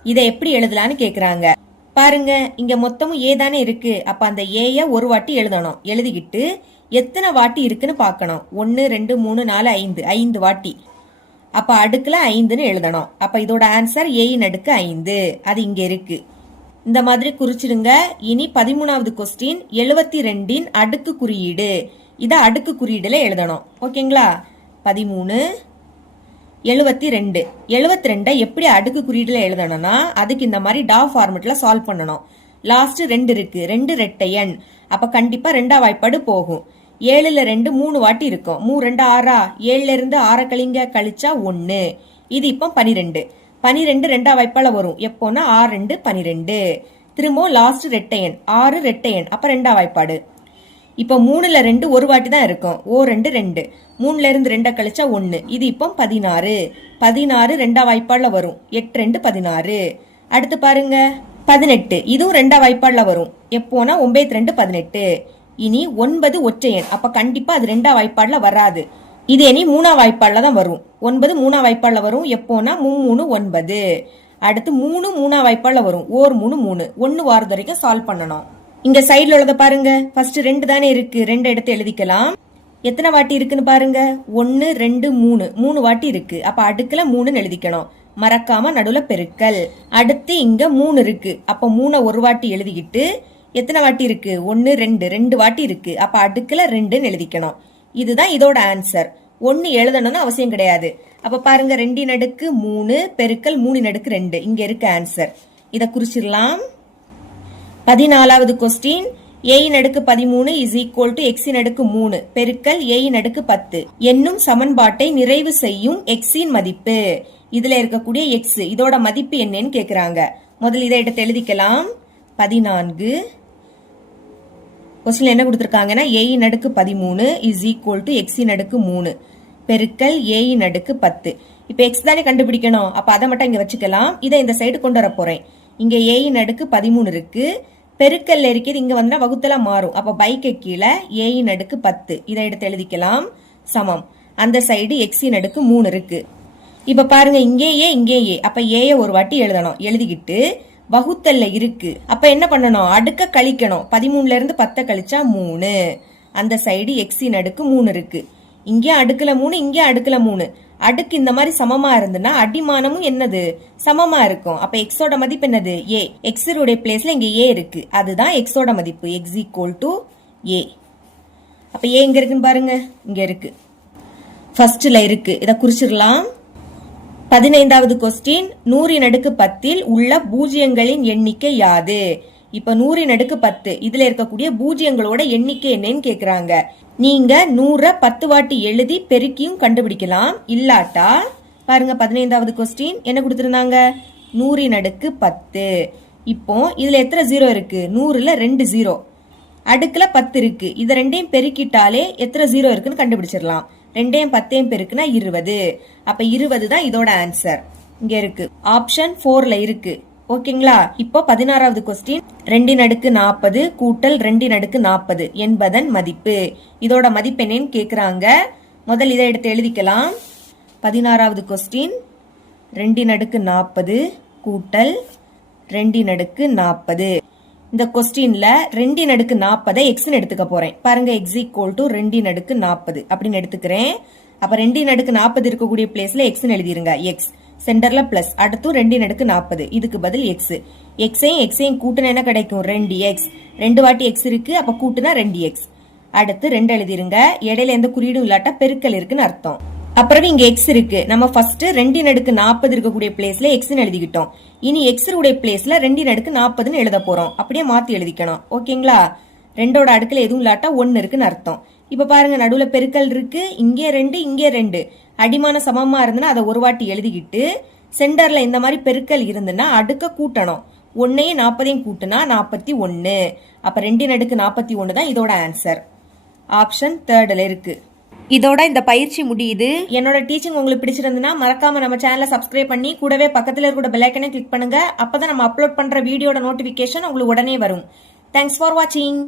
இதை எப்படி எழுதலான்னு கேக்குறாங்க. பாருங்க, இங்க மொத்தமும் a தானே இருக்கு. அப்ப அந்த a ஒரு வாட்டி எழுதணும். எழுதிக்கிட்டு எத்தனை வாட்டி இருக்குன்னு பார்க்கணும். 1 2 3 4 5 5 வாட்டி. அப்ப அடுக்குல 5ன்னு எழுதணும். அப்ப இதோட ஆன்சர் ஏயின் அடுக்கு 5. அது இங்க இருக்கு. இந்த மாதிரி குறிச்சிடுங்க. இனி 13வது கொஸ்டின் 72 அடுக்கு குறியீடு. இத அடுக்கு குறியீடுல எழுதணும். ஓகேங்களா? 13 72 72 எப்படி அடுக்கு குறியீடுல எழுதணும்னா அதுக்கு இந்த மாதிரி டா ஃபார்மட்ல சால்வ் பண்ணணும். லாஸ்ட் 2 இருக்கு. 2 ரெட்டை எண். அப்ப கண்டிப்பா 2ஆம் வாய்ப்பாடு போகும். 7ல 2 3 வாட்டி இருக்கும். 3 2 6 7ல இருந்து 6 கழிங்க கழிச்சா 1. இது இப்போ 12. 12 2ஆம் வாய்ப்பால வரும். எப்போனா 6 2 12. திரும்ப லாஸ்ட் ரெட்டை எண் 6 ரெட்டை எண். அப்ப 2ஆம் வாய்ப்பாடு. இப்போ 3ல 2 ஒரு வாட்டி தான் இருக்கும். ஓ 2 2. 3ல இருந்து 2 கழிச்சா 1. இது இப்போ 16. 16 2ஆம் வாய்ப்பாடுல வரும். 8 2 16. அடுத்து பாருங்க 18. இதுவும் 2ஆம் வாய்ப்பாடுல வரும். எப்போனா 9 2 18. இனி 9 ஒற்றை எண். அப்ப கண்டிப்பா அது 2ஆம் வாய்ப்பாடுல வராது. இது இனி 3ஆம் வாய்ப்பாடுல தான் வரும். 9 3ஆம் வாய்ப்பாடுல வரும். எப்போனா 3 3 9. அடுத்து 3 3ஆம் வாய்ப்பாடுல வரும். ஓர் 3 3. 1 வாரது வரைக்கும் சால்வ் பண்ணணும். இங்க சைடுல உள்ளத பாருங்க. ஃபர்ஸ்ட் 2 தானே இருக்கு. 2 எடுத்து எழுதிக்கலாம். எத்தனை வாட்டி இருக்குன்னு பாருங்க. 1 2 3 3 வாட்டி இருக்கு. அப்ப அடுக்குல 3ன்னு எழுதிக்கணும். மறக்காம நடுவுல பெருக்கல். அடுத்து இங்க 3 இருக்கு. அப்ப 3 ஒரு வாட்டி எழுதிக்கிட்டு எத்தனை வாட்டி இருக்கு? 1 2 2 வாட்டி இருக்கு. அப்ப அடுக்குல 2ன்னு எழுதிக்கணும். இதுதான் இதோட ஆன்சர். 1 எழுதணும்னு அவசியம் கிடையாது. அப்ப பாருங்க 2 அடுக்கு 3 பெருக்கல் 3 அடுக்கு 2. இங்க இருக்கு ஆன்சர். இத குறிச்சிடலாம். 14வது கொஸ்டின் ஏயின் அடுக்கு 13 இஸ் ஈக்குவல் டு எக்ஸின் அடுக்கு 3 பெருக்கல் ஏயின் அடுக்கு 10 என்னும் சமன்பாட்டை நிறைவு செய்யும் எக்ஸின் மதிப்பு. இதுல இருக்கக்கூடிய எக்ஸ் இதோட மதிப்பு என்னன்னு கேக்குறாங்க. முதல்ல இதை எடுத்து எழுதிக்கலாம். 14 கொஸ்டின்ல என்ன கொடுத்திருக்காங்கன்னா ஏயின் அடுக்கு 13 இஸ் ஈக்குவல் டு எக்ஸின் அடுக்கு 3 பெருக்கல் ஏயின் அடுக்கு 10. இப்ப எக்ஸ் தானே கண்டுபிடிக்கணும். அப்ப அதை மட்டும் இங்க வச்சுக்கலாம். இதை இந்த சைடு கொண்டு வர போறேன். இங்க ஏயின் அடுக்கு 13 இருக்கு. பெருக்கல்ல இருக்கிறது இங்க வந்தா வகுத்தலா மாறும். அப்ப பைக்கு கீழே ஏயின் அடுக்கு 10 இதை எடுத்து எழுதிக்கலாம். சமம் அந்த சைடு எக்ஸின் அடுக்கு 3 இருக்கு. இப்ப பாருங்க இங்கேயே இங்கேயே. அப்ப ஏய ஒரு வாட்டி எழுதணும். எழுதிக்கிட்டு வகுத்தல்ல இருக்கு. அப்ப என்ன பண்ணணும்? அடுக்க கழிக்கணும். 13ல இருந்து 10 கழிச்சா 3. அந்த சைடு எக்ஸின் அடுக்கு 3 இருக்கு. இங்கே அடுக்குல 3 இங்கே அடுக்குல 3. அடுக்கு இந்த மாதிரி சமமா இருந்துன்னா அடிமானமும் என்னது? சமமா இருக்கும். அப்ப எக்ஸோட மதிப்பு என்னது? ஏ. எக்ஸோட பிளேஸ்ல இங்க ஏ இருக்கு. அதுதான் எக்ஸோட மதிப்பு. எக்ஸ் ஈக்குவல் டு ஏ. அப்ப ஏ எங்க இருக்குன்னு பாருங்க. இங்க இருக்கு. ஃபர்ஸ்ட்ல இருக்கு. இத குறிச்சிடலாம். 15வது கொஸ்டின் 100 அடுக்கு 10 உள்ள பூஜ்ஜியங்களின் எண்ணிக்கை யாது? இப்ப 100 அடுக்கு 10 இதுல இருக்கக்கூடிய பூஜ்ஜியங்களோட எண்ணிக்கை என்னன்னு கேக்குறாங்க. நீங்க 100 10 வாட்டி எழுதி பெருக்கியும் கண்டுபிடிக்கலாம். இல்லாட்டா பாருங்க 15வது கொஸ்டின் என்ன கொடுத்திருந்தாங்க? 100 அடுக்கு 10. இப்போ இதுல எத்தனை 0 இருக்கு? 100ல 2 0. அடுக்குல 10 இருக்கு. இத ரெண்டையும் பெருக்கிட்டாலே எத்தனை 0 இருக்குன்னு கண்டுபிடிச்சிடலாம். 2யும் 10யும் பெருக்குனா 20. அப்ப 20 தான் இதோட ஆன்சர். இங்க இருக்கு. ஆப்ஷன் 4ல இருக்கு. ஓகேங்களா? இப்போ 16வது கொஸ்டின் 2 அடுக்கு 40 கூட்டல் 2 அடுக்கு 40 என்பதன் மதிப்பு. இதோட மதிப்பு என்னன்னு கேக்குறாங்க. முதல் இதை எடுத்து எழுதிக்கலாம். 16வது கொஸ்டின் 2 அடுக்கு 40 கூட்டல் 2 அடுக்கு 40. இந்த கொஸ்டின்ல 2 அடுக்கு 40 எக்ஸ்னு எடுத்துக்க போறேன். பாருங்க எக்ஸ் ஈக்குவல் டு 2 அடுக்கு 40 அப்படின்னு எடுத்துக்கிறேன். அப்ப 2 அடுக்கு 40 இருக்கக்கூடிய பிளேஸ்ல எக்ஸ்னு எழுதிருங்க. எக்ஸ் சென்டர்ல பிளஸ். அடுத்து 2 அடுக்கு 40 இதுக்கு பதில் எக்ஸ். எக்ஸையும் கூட்டுனா என்ன கிடைக்கும்? 2x. 2 வாட்டி எக்ஸ் இருக்கு. அப்ப கூட்டுனா 2x. அடுத்து 2 எழுதிருங்க. இடையில எந்த குறியீடும் இல்லாட்டா பெருக்கல் இருக்குன்னு அர்த்தம். அப்புறம் இங்க எக்ஸ் இருக்கு. நம்ம ஃபர்ஸ்ட் 2 அடுக்கு 40 இருக்கக்கூடிய பிளேஸ்ல எக்ஸ்னு எழுதிக்கிட்டோம். இனி எக்ஸ் உடைய பிளேஸ்ல 2 அடுக்கு 40ன்னு எழுத போறோம். அப்படியே மாத்தி எழுதிக்கணும். ஓகேங்களா? 2ஓட அடுக்குல எதுவும் இல்லாட்டா 1 இருக்குன்னு அர்த்தம். இப்ப பாருங்க நடுவுல பெருக்கல் இருக்கு. இங்கே 2 இங்கே 2. அடிமான சமமா இருந்துன்னா அதை ஒரு வாட்டி எழுதிக்கிட்டு சென்டர்ல இந்த மாதிரி பெருக்கல் இருந்துன்னா அடுக்க கூட்டணும். 1ஐயும் 40ஐயும் கூட்டுனா 41. அப்ப 2 அடுக்கு 41 தான் இதோட ஆன்சர். ஆப்ஷன் 3ல இருக்கு. இதோட இந்த பயிற்சி முடியுது. என்னோட டீச்சிங் உங்களுக்கு பிடிச்சிருந்ததுன்னா மறக்காம நம்ம சேனலை சப்ஸ்கிரைப் பண்ணி கூடவே பக்கத்துல இருக்க பெல் ஐக்கனை கிளிக் பண்ணுங்க. அப்பதான் நம்ம அப்லோட் பண்ற வீடியோட நோட்டிபிகேஷன் உங்களுக்கு உடனே வரும். தேங்க்ஸ் ஃபார் வாட்சிங்.